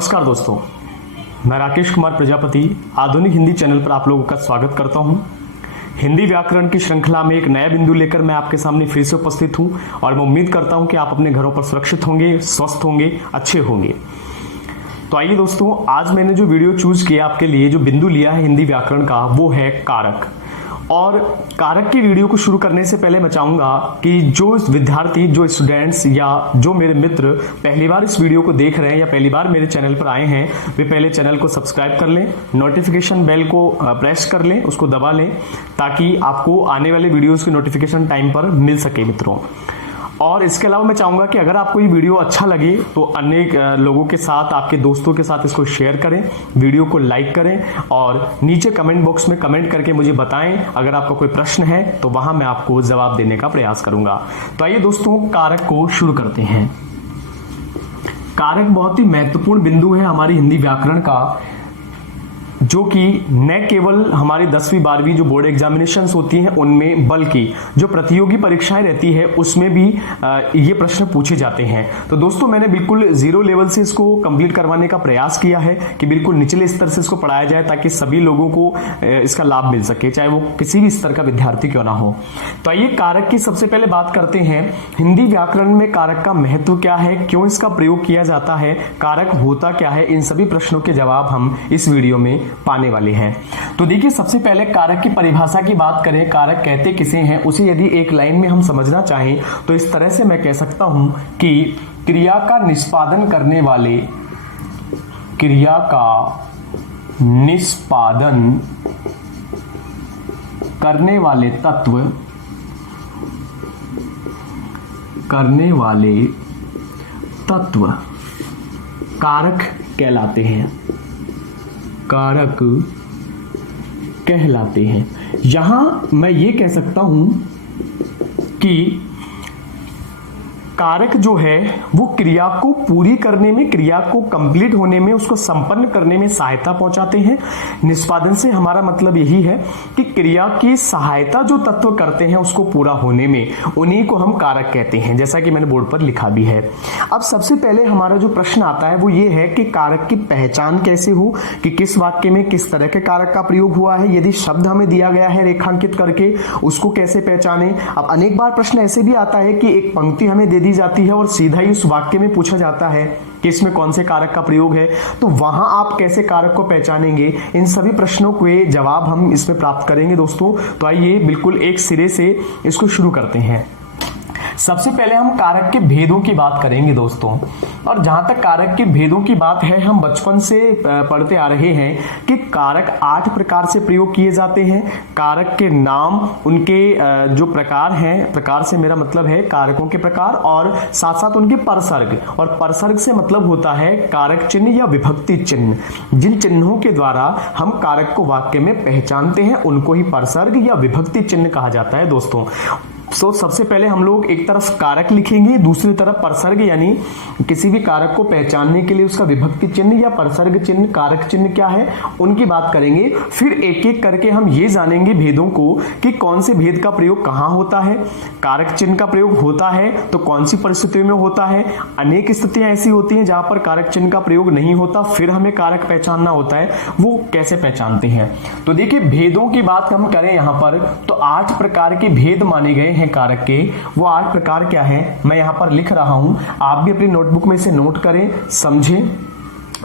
नमस्कार दोस्तों, मैं राकेश कुमार प्रजापति आधुनिक हिंदी चैनल पर आप लोगों का स्वागत करता हूं। हिंदी व्याकरण की श्रृंखला में एक नया बिंदु लेकर मैं आपके सामने फिर से उपस्थित हूं और मैं उम्मीद करता हूं कि आप अपने घरों पर सुरक्षित होंगे, स्वस्थ होंगे, अच्छे होंगे। तो आइए दोस्तों, आज मैंने जो वीडियो चूज किया आपके लिए, जो बिंदु लिया है हिंदी व्याकरण का, वो है कारक। और कारक की वीडियो को शुरू करने से पहले मैं चाहूंगा कि जो विद्यार्थी, जो स्टूडेंट्स या जो मेरे मित्र पहली बार इस वीडियो को देख रहे हैं या पहली बार मेरे चैनल पर आए हैं, वे पहले चैनल को सब्सक्राइब कर लें, नोटिफिकेशन बेल को प्रेस कर लें, उसको दबा लें, ताकि आपको आने वाले वीडियोस की नोटिफिकेशन टाइम पर मिल सके मित्रों। और इसके अलावा मैं चाहूंगा कि अगर आपको ये वीडियो अच्छा लगे तो अन्य लोगों के साथ, आपके दोस्तों के साथ इसको शेयर करें, वीडियो को लाइक करें और नीचे कमेंट बॉक्स में कमेंट करके मुझे बताएं। अगर आपका कोई प्रश्न है तो वहां मैं आपको जवाब देने का प्रयास करूंगा। तो आइए दोस्तों, कारक को शुरू करते हैं। कारक बहुत ही महत्वपूर्ण बिंदु है हमारी हिंदी व्याकरण का, जो कि न केवल हमारी 10वीं 12वीं जो बोर्ड एग्जामिनेशंस होती हैं उनमें, बल्कि जो प्रतियोगी परीक्षाएं रहती है उसमें भी ये प्रश्न पूछे जाते हैं। तो दोस्तों, मैंने बिल्कुल जीरो लेवल से इसको कंप्लीट करवाने का प्रयास किया है कि बिल्कुल निचले स्तर से इसको पढ़ाया जाए, ताकि सभी लोगों को इसका लाभ मिल सके, चाहे वो किसी भी स्तर का विद्यार्थी क्यों ना हो। तो आइए कारक की सबसे पहले बात करते हैं। हिंदी व्याकरण में कारक का महत्व क्या है, क्यों इसका प्रयोग किया जाता है, कारक होता क्या है, इन सभी प्रश्नों के जवाब हम इस वीडियो में पाने वाले हैं। तो देखिए, सबसे पहले कारक की परिभाषा की बात करें, कारक कहते किसे हैं, उसे यदि एक लाइन में हम समझना चाहें तो इस तरह से मैं कह सकता हूं कि क्रिया का निष्पादन करने वाले, क्रिया का निष्पादन करने वाले तत्व, कारक कहलाते हैं, कारक कहलाते हैं। यहां मैं ये कह सकता हूं कि कारक जो है वो क्रिया को पूरी करने में, क्रिया को कंप्लीट होने में, उसको संपन्न करने में सहायता पहुंचाते हैं। निष्पादन से हमारा मतलब यही है कि क्रिया की सहायता जो तत्व करते हैं उसको पूरा होने में, उन्हीं को हम कारक कहते हैं, जैसा कि मैंने बोर्ड पर लिखा भी है। अब सबसे पहले हमारा जो प्रश्न आता है वो ये है कि कारक की पहचान कैसे हो, कि किस वाक्य में किस तरह के कारक का प्रयोग हुआ है। यदि शब्द हमें दिया गया है रेखांकित करके, उसको कैसे पहचाने। अब अनेक बार प्रश्न ऐसे भी आता है कि एक पंक्ति हमें दे दी जाती है और सीधा ही उस वाक्य में पूछा जाता है कि इसमें कौन से कारक का प्रयोग है, तो वहां आप कैसे कारक को पहचानेंगे। इन सभी प्रश्नों के जवाब हम इसमें प्राप्त करेंगे दोस्तों। तो आइए बिल्कुल एक सिरे से इसको शुरू करते हैं। सबसे पहले हम कारक के भेदों की बात करेंगे दोस्तों। और जहां तक कारक के भेदों की बात है, हम बचपन से पढ़ते आ रहे हैं कि कारक 8 प्रकार से प्रयोग किए जाते हैं। कारक के नाम, उनके जो प्रकार हैं, प्रकार से मेरा मतलब है कारकों के प्रकार, और साथ साथ उनके परसर्ग। और परसर्ग से मतलब होता है कारक चिन्ह या विभक्ति चिन्ह। जिन चिन्हों के द्वारा हम कारक को वाक्य में पहचानते हैं उनको ही परसर्ग या विभक्ति चिन्ह कहा जाता है दोस्तों। तो सबसे पहले हम लोग एक तरफ कारक लिखेंगे, दूसरी तरफ परसर्ग, यानी किसी भी कारक को पहचानने के लिए उसका विभक्ति चिन्ह या परसर्ग चिन्ह, कारक चिन्ह क्या है, उनकी बात करेंगे। फिर एक एक करके हम ये जानेंगे भेदों को कि कौन से भेद का प्रयोग कहां होता है, कारक चिन्ह का प्रयोग होता है तो कौन सी परिस्थितियों में होता है। अनेक स्थितियां ऐसी होती हैं जहां पर कारक चिन्ह का प्रयोग नहीं होता, फिर हमें कारक पहचानना होता है, वो कैसे पहचानते हैं। तो देखिए, भेदों की बात हम करें यहां पर, तो 8 प्रकार के भेद माने गए हैं कारक के। वो 8 प्रकार क्या है, मैं यहां पर लिख रहा हूं, आप भी अपनी नोटबुक में इसे नोट करें, समझें।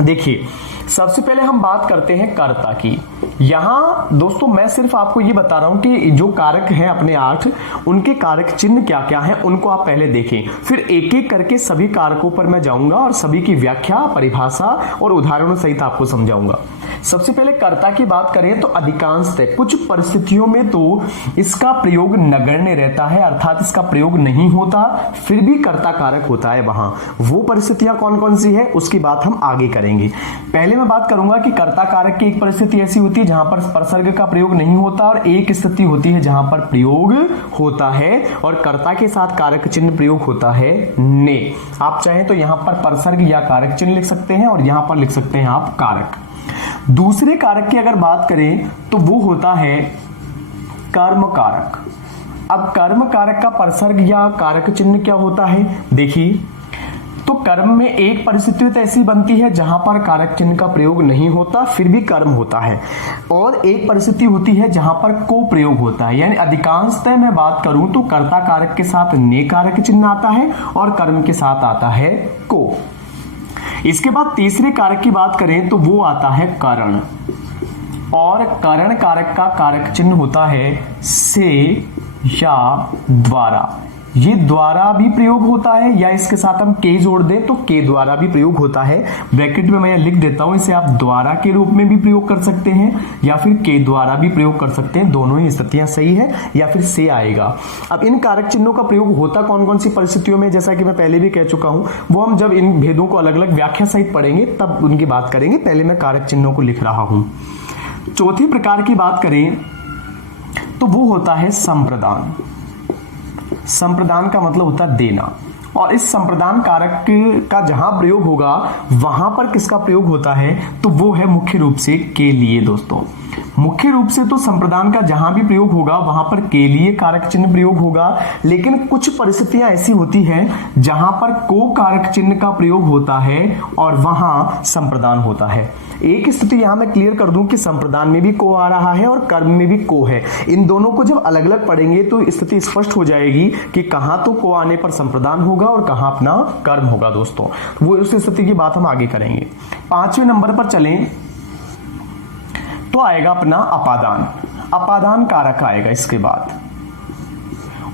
देखिए, सबसे पहले हम बात करते हैं कर्ता की। यहां दोस्तों मैं सिर्फ आपको ये बता रहा हूं कि जो कारक हैं अपने 8, उनके कारक चिन्ह क्या क्या हैं, उनको आप पहले देखें, फिर एक एक करके सभी कारकों पर मैं जाऊंगा और सभी की व्याख्या, परिभाषा और उदाहरणों सहित आपको समझाऊंगा। सबसे पहले कर्ता की बात करें तो अधिकांशतः कुछ परिस्थितियों में तो इसका प्रयोग नगण्य रहता है, अर्थात इसका प्रयोग नहीं होता, फिर भी कर्ता कारक होता है। वहां वो परिस्थितियां कौन कौन सी है उसकी बात हम आगे करेंगे। पहले मैं बात करूंगा कि कर्ता कारक की एक परिस्थिति ऐसी होती है जहां पर परसर्ग का प्रयोग नहीं होता, और एक स्थिति होती है जहां पर प्रयोग होता है और कर्ता के साथ कारक चिन्ह प्रयोग होता है ने। आप चाहें तो यहां पर परसर्ग या कारक चिन्ह लिख सकते हैं और यहां पर लिख सकते हैं आप कारक। दूसरे कारक की अगर बात करें तो वो होता है कर्म कारक। अब कर्म कारक का परसर्ग या कारक चिन्ह क्या होता है, देखिए तो कर्म में एक परिस्थिति तो ऐसी बनती है जहां पर कारक चिन्ह का प्रयोग नहीं होता फिर भी कर्म होता है, और एक परिस्थिति होती है जहां पर को प्रयोग होता है। यानी अधिकांशतः मैं बात करूं तो कर्ता कारक के साथ ने कारक चिन्ह आता है और कर्म के साथ आता है को। इसके बाद तीसरे कारक की बात करें तो वो आता है करण, और करण कारक का कारक चिन्ह होता है से या द्वारा। ये द्वारा भी प्रयोग होता है, या इसके साथ हम के जोड़ दें तो के द्वारा भी प्रयोग होता है। ब्रैकेट में मैं लिख देता हूं, इसे आप द्वारा के रूप में भी प्रयोग कर सकते हैं या फिर के द्वारा भी प्रयोग कर सकते हैं, दोनों ही स्थितियां सही है, या फिर से आएगा। अब इन कारक चिन्हों का प्रयोग होता कौन कौन सी परिस्थितियों में, जैसा कि मैं पहले भी कह चुका हूं, वो हम जब इन भेदों को अलग अलग व्याख्या सहित पढ़ेंगे तब उनकी बात करेंगे। पहले मैं कारक चिन्हों को लिख रहा हूं। चौथी प्रकार की बात करें तो वो होता है संप्रदान। संप्रदान का मतलब होता है देना, और इस संप्रदान कारक का जहां प्रयोग होगा वहां पर किसका प्रयोग होता है तो वो है मुख्य रूप से के लिए। दोस्तों मुख्य रूप से तो संप्रदान का जहां भी प्रयोग होगा वहां पर के लिए कारक चिन्ह प्रयोग होगा, लेकिन कुछ परिस्थितियां ऐसी होती हैं जहां पर को कारक चिन्ह का प्रयोग होता है और वहां संप्रदान होता है। एक स्थिति यहां मैं क्लियर कर दूं कि संप्रदान में भी को आ रहा है और कर्म में भी को है। इन दोनों को जब अलग अलग पढ़ेंगे तो स्थिति स्पष्ट हो जाएगी कि कहां तो को आने पर संप्रदान होगा और कहां अपना कर्म होगा। दोस्तों वो उस स्थिति की बात हम आगे करेंगे। 5वें नंबर पर चलें तो आएगा अपना अपादान। अपादान कारक आएगा इसके बाद,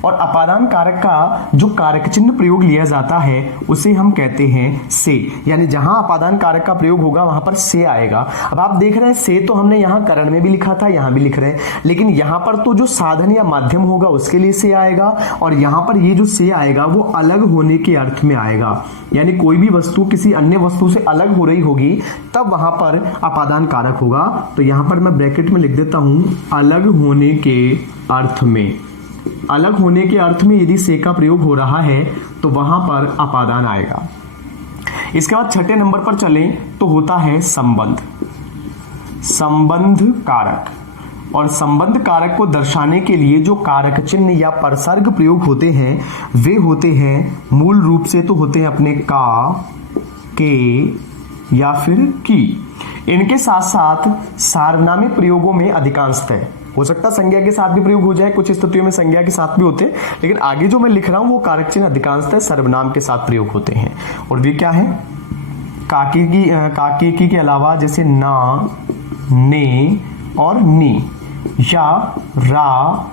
और अपादान कारक का जो कारक चिन्ह प्रयोग लिया जाता है उसे हम कहते हैं से। यानी जहां अपादान कारक का प्रयोग होगा वहां पर से आएगा। अब आप देख रहे हैं से तो हमने यहां करण में भी लिखा था, यहां भी लिख रहे हैं, लेकिन यहां पर तो जो साधन या माध्यम होगा उसके लिए से आएगा, और यहां पर ये जो से आएगा वो अलग होने के अर्थ में आएगा। यानी कोई भी वस्तु किसी अन्य वस्तु से अलग हो रही होगी तब वहां पर अपादान कारक होगा। तो यहां पर मैं ब्रैकेट में लिख देता हूं अलग होने के अर्थ में। अलग होने के अर्थ में यदि से का प्रयोग हो रहा है तो वहां पर अपादान आएगा। इसके बाद 6ठे नंबर पर चलें तो होता है संबंध। संबंध कारक, और संबंध कारक को दर्शाने के लिए जो कारक चिन्ह या परसर्ग प्रयोग होते हैं वे होते हैं मूल रूप से तो होते हैं अपने का, के या फिर की। इनके साथ साथ सार्वनामिक प्रयोगों में अधिकांशतः हो सकता है संज्ञा के साथ भी प्रयोग हो जाए, कुछ स्थितियों में संज्ञा के साथ भी होते हैं, लेकिन आगे जो मैं लिख रहा हूं वो कारक चिन्ह अधिकांशतः सर्वनाम के साथ प्रयोग होते हैं। और वे क्या है, काके की के अलावा जैसे ना, ने और नी, या रा,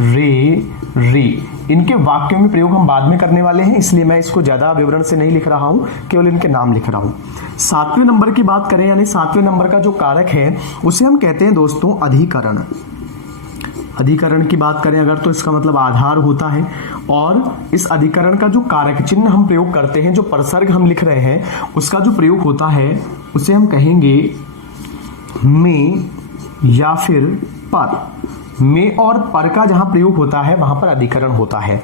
रे, री, इनके वाक्यों में प्रयोग हम बाद में करने वाले हैं, इसलिए मैं इसको ज्यादा विवरण से नहीं लिख रहा हूं, केवल इनके नाम लिख रहा हूं। 7वें नंबर की बात करें, यानी 7वें नंबर का जो कारक है उसे हम कहते हैं दोस्तों अधिकरण। अधिकरण की बात करें अगर तो इसका मतलब आधार होता है, और इस अधिकरण का जो कारक चिन्ह हम प्रयोग करते हैं, जो परसर्ग हम लिख रहे हैं उसका जो प्रयोग होता है उसे हम कहेंगे में या फिर पर। में और पर का जहां प्रयोग होता है वहां पर अधिकरण होता है।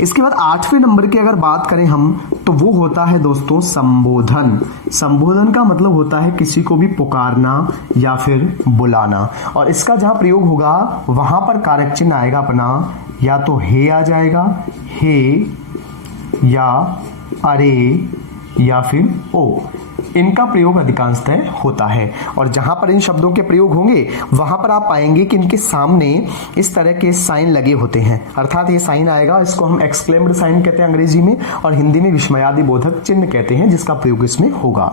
इसके बाद 8वें नंबर की अगर बात करें हम तो वो होता है दोस्तों संबोधन। संबोधन का मतलब होता है किसी को भी पुकारना या फिर बुलाना, और इसका जहां प्रयोग होगा वहां पर कारक चिन्ह आएगा अपना या तो हे आ जाएगा, हे या अरे या फिर ओ। इनका प्रयोग अधिकांशतः होता है, और जहां पर इन शब्दों के प्रयोग होंगे वहां पर आप पाएंगे कि इनके सामने इस तरह के साइन लगे होते हैं, अर्थात ये साइन आएगा, इसको हम एक्सक्लेम्ड साइन कहते हैं अंग्रेजी में, और हिंदी में विस्मयादि बोधक चिन्ह कहते हैं जिसका प्रयोग इसमें होगा।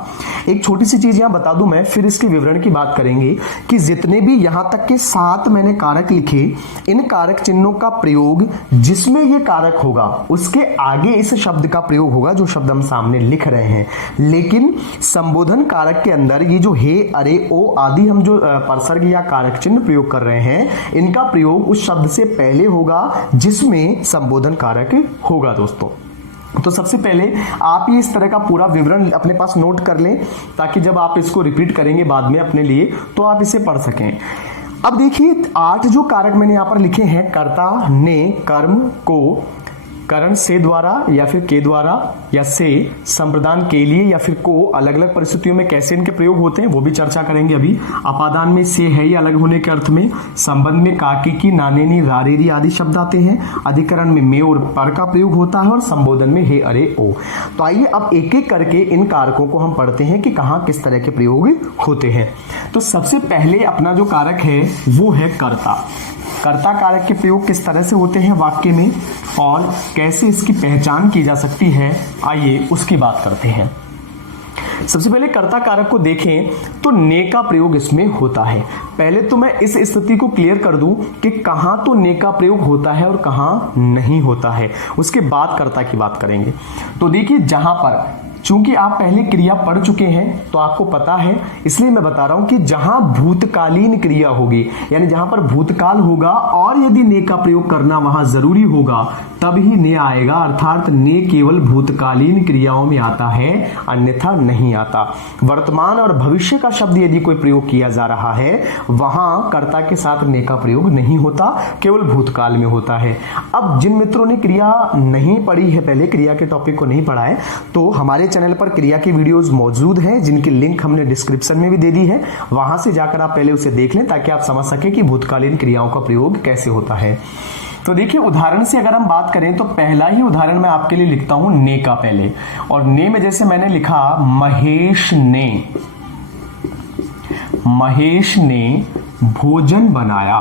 एक छोटी सी चीज यहां बता दूं मैं, फिर इसके विवरण की बात करेंगे कि जितने भी यहां तक के 7 मैंने कारक लिखे, इन कारक चिन्हों का प्रयोग जिसमें ये कारक होगा उसके आगे इस शब्द का प्रयोग होगा जो शब्द हम सामने लिख रहे हैं। लेकिन संबोधन कारक के अंदर ये जो हे, अरे, ओ आदि हम जो परसर्ग या कारक चिन्ह प्रयोग कर रहे हैं इनका प्रयोग उस शब्द से पहले होगा जिसमें संबोधन कारक होगा। दोस्तों तो सबसे पहले आप ये इस तरह का पूरा विवरण अपने पास नोट कर लें ताकि जब आप इसको रिपीट करेंगे बाद में अपने लिए तो आप इसे पढ़ सकें। अब देखिए 8 जो कारक मैंने यहां पर लिखे हैं, कर्ता, ने, कर्म, को, करण से द्वारा या फिर के द्वारा या से संप्रदान के लिए या फिर को अलग अलग परिस्थितियों में कैसे इनके प्रयोग होते हैं वो भी चर्चा करेंगे अभी। अपादान में से है या अलग होने के अर्थ में, संबंध में काकी की, नानेनी, रारेरी आदि शब्द आते हैं, अधिकरण में में और पर का प्रयोग होता है और संबोधन में हे, अरे, ओ। तो आइए अब एक एक करके इन कारकों को हम पढ़ते हैं कि कहाँ किस तरह के प्रयोग होते हैं। तो सबसे पहले अपना जो कारक है वो है कर्ता। कर्ता कारक के प्रयोग किस तरह से होते हैं वाक्य में और कैसे इसकी पहचान की जा सकती है, आइए उसकी बात करते हैं। सबसे पहले कर्ता कारक को देखें तो ने का प्रयोग इसमें होता है। पहले तो मैं इस स्थिति को क्लियर कर दूं कि कहां तो ने का प्रयोग होता है और कहां नहीं होता है, उसके बाद कर्ता की बात करेंगे। तो देखिए, जहां पर चूंकि आप पहले क्रिया पढ़ चुके हैं तो आपको पता है, इसलिए मैं बता रहा हूं कि जहां भूतकालीन क्रिया होगी, यानी जहां पर भूतकाल होगा और यदि ने का प्रयोग करना वहां जरूरी होगा तब ही ने आएगा, अर्थात ने केवल भूतकालीन क्रियाओं में आता है, अन्यथा नहीं आता। वर्तमान और भविष्य का शब्द यदि कोई प्रयोग किया जा रहा है वहां कर्ता के साथ ने का प्रयोग नहीं होता, केवल भूतकाल में होता है। अब जिन मित्रों ने क्रिया नहीं पढ़ी है, पहले क्रिया के टॉपिक को नहीं पढ़ा है, तो हमारे चैनल पर क्रिया की वीडियोस मौजूद हैं जिनकी लिंक हमने डिस्क्रिप्शन में भी दे दी है, वहां से जाकर आप पहले उसे देख लें ताकि आप समझ सके कि भूतकालीन क्रियाओं का प्रयोग कैसे होता है। तो देखिए, उदाहरण से अगर हम बात करें तो पहला ही उदाहरण मैं आपके लिए लिखता हूं ने का पहले, और ने में जैसे मैंने लिखा महेश ने भोजन बनाया।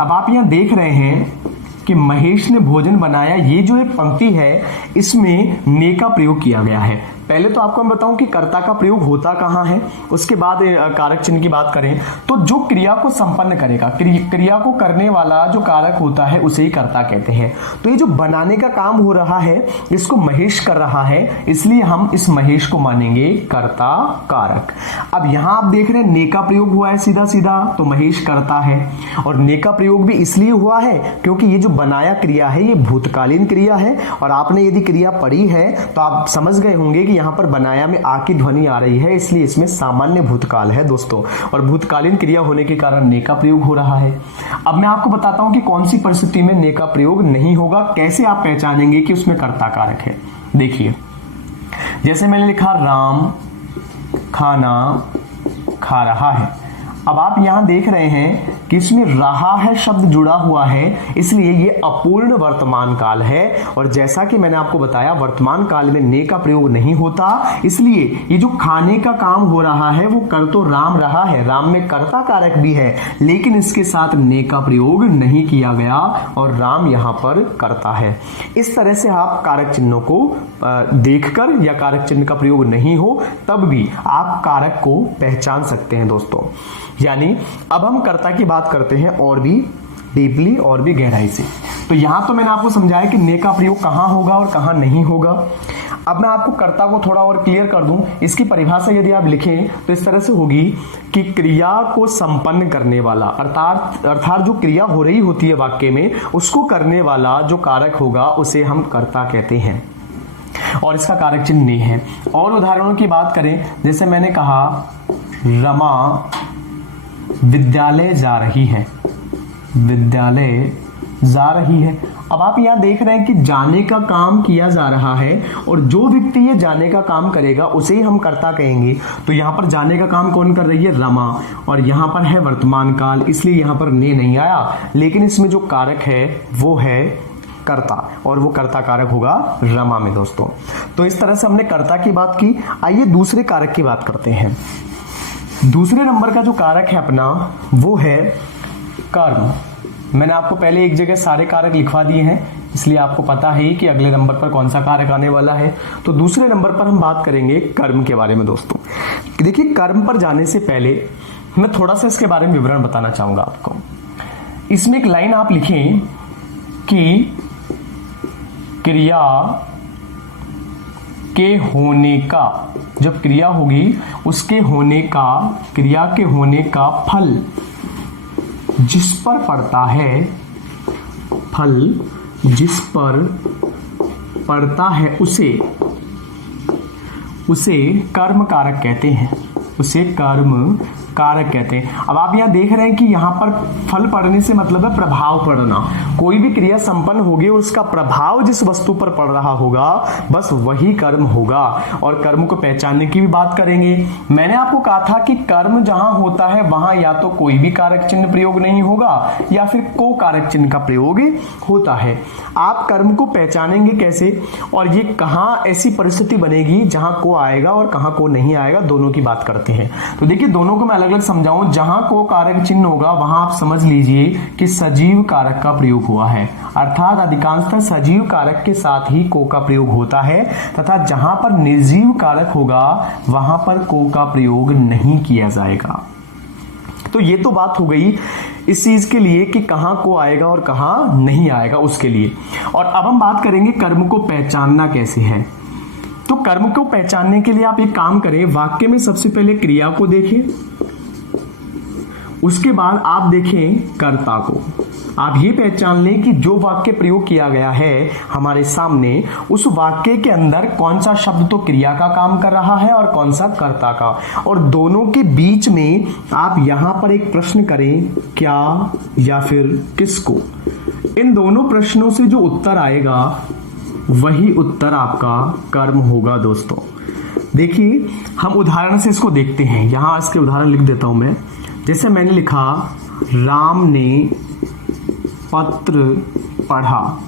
अब आप यहां देख रहे हैं कि महेश ने भोजन बनाया, ये जो एक पंक्ति है इसमें ने का प्रयोग किया गया है। पहले तो आपको मैं बताऊं कि कर्ता का प्रयोग होता कहां है, उसके बाद कारक चिन्ह की बात करें तो जो क्रिया को संपन्न करेगा, क्रिया को करने वाला जो कारक होता है उसे ही कर्ता कहते हैं। तो ये जो बनाने का काम हो रहा है इसको महेश कर रहा है, इसलिए हम इस महेश को मानेंगे कर्ता कारक। अब यहां आप देख रहे हैं ने का प्रयोग हुआ है सीधा सीधा, तो महेश कर्ता है, और ने का प्रयोग भी इसलिए हुआ है क्योंकि ये जो बनाया क्रिया है ये भूतकालीन क्रिया है, और आपने यदि क्रिया पढ़ी है तो आप समझ गए होंगे कि यहां पर बनाया में आ की ध्वनि आ रही है, इसलिए इसमें सामान्य भूतकाल है दोस्तों, और भूतकालीन क्रिया होने के कारण ने का प्रयोग हो रहा है। अब मैं आपको बताता हूं कि कौन सी परिस्थिति में ने का प्रयोग नहीं होगा, कैसे आप पहचानेंगे कि उसमें कर्ता कारक है। देखिए, जैसे मैंने लिखा राम खाना खा रहा है। अब आप यहां देख रहे हैं कि इसमें रहा है शब्द जुड़ा हुआ है, इसलिए ये अपूर्ण वर्तमान काल है, और जैसा कि मैंने आपको बताया वर्तमान काल में ने का प्रयोग नहीं होता, इसलिए ये जो खाने का काम हो रहा है वो कर तो राम रहा है, राम में कर्ता कारक भी है, लेकिन इसके साथ ने का प्रयोग नहीं किया गया और राम यहां पर कर्ता है। इस तरह से आप कारक चिन्हों को देखकर या कारक चिन्ह का प्रयोग नहीं हो तब भी आप कारक को पहचान सकते हैं दोस्तों। यानी अब हम कर्ता की बात करते हैं और भी डीपली और भी गहराई से। तो यहां तो मैंने आपको समझाया कि ने का प्रयोग कहां होगा और कहां नहीं होगा। अब मैं आपको कर्ता को थोड़ा और क्लियर कर दूं। इसकी परिभाषा यदि आप लिखें तो इस तरह से होगी कि क्रिया को संपन्न करने वाला, अर्थात जो क्रिया हो रही होती है वाक्य में उसको करने वाला जो कारक होगा उसे हम कर्ता कहते हैं, और इसका कारक चिन्ह ने है। और उदाहरणों की बात करें, जैसे मैंने कहा रमा विद्यालय जा रही है, विद्यालय जा रही है। अब आप यहां देख रहे हैं कि जाने का काम किया जा रहा है, और जो व्यक्ति ये जाने का काम करेगा उसे ही हम कर्ता कहेंगे। तो यहां पर जाने का काम कौन कर रही है? रमा, और यहां पर है वर्तमान काल, इसलिए यहां पर ने नहीं आया, लेकिन इसमें जो कारक है वो है कर्ता, और वो कर्ता कारक होगा रमा में दोस्तों। तो इस तरह से हमने कर्ता की बात की। आइए दूसरे कारक की बात करते हैं। दूसरे नंबर का जो कारक है अपना वो है कर्म। मैंने आपको पहले एक जगह सारे कारक लिखवा दिए हैं, इसलिए आपको पता है कि अगले नंबर पर कौन सा कारक आने वाला है। तो दूसरे नंबर पर हम बात करेंगे कर्म के बारे में दोस्तों। देखिए, कर्म पर जाने से पहले मैं थोड़ा सा इसके बारे में विवरण बताना चाहूंगा आपको। इसमें एक लाइन आप लिखें कि क्रिया के होने का, जब क्रिया होगी उसके होने का, क्रिया के होने का फल जिस पर पड़ता है, फल जिस पर पड़ता है उसे कर्म कारक कहते हैं, उसे कर्म कारक कहते हैं। अब आप यहां देख रहे हैं कि यहां पर फल पड़ने से मतलब है प्रभाव पड़ना। कोई भी क्रिया संपन्न होगी और उसका प्रभाव जिस वस्तु पर पड़ रहा होगा बस वही कर्म होगा। और कर्म को पहचानने की भी बात करेंगे। मैंने आपको कहा था कि कर्म जहां होता है वहां या तो कोई भी कारक चिन्ह प्रयोग नहीं होगा या फिर को कारक चिन्ह का प्रयोग होता है। आप कर्म को पहचानेंगे कैसे और ये कहां ऐसी परिस्थिति बनेगी जहां को आएगा और कहां को नहीं आएगा, दोनों की बात करते हैं। तो देखिए दोनों को मैं अलग अलग समझाऊं। जहां को कारक चिन्ह होगा वहां आप समझ लीजिए कि सजीव कारक का प्रयोग हुआ है, अर्थात अधिकांशतः सजीव कारक के साथ ही को का प्रयोग होता है, तथा जहां पर निर्जीव कारक होगा वहां पर को का प्रयोग नहीं किया जाएगा। तो ये तो बात हो गई इस चीज के लिए कि कहां को आएगा और कहां नहीं आएगा उसके लिए। और अब हम बात करेंगे कर्म को पहचानना कैसे है। तो कर्म को पहचानने के लिए आप एक काम करें, वाक्य में सबसे पहले क्रिया को देखें, उसके बाद आप देखें कर्ता को। आप ये पहचान लें कि जो वाक्य प्रयोग किया गया है हमारे सामने, उस वाक्य के अंदर कौन सा शब्द तो क्रिया का काम कर रहा है और कौन सा कर्ता का। और दोनों के बीच में आप यहां पर एक प्रश्न करें, क्या या फिर किसको। इन दोनों प्रश्नों से जो उत्तर आएगा वही उत्तर आपका कर्म होगा दोस्तों। देखिए हम उदाहरण से इसको देखते हैं। यहां इसके उदाहरण लिख देता हूं मैं। जैसे मैंने लिखा राम ने पत्र पढ़ा।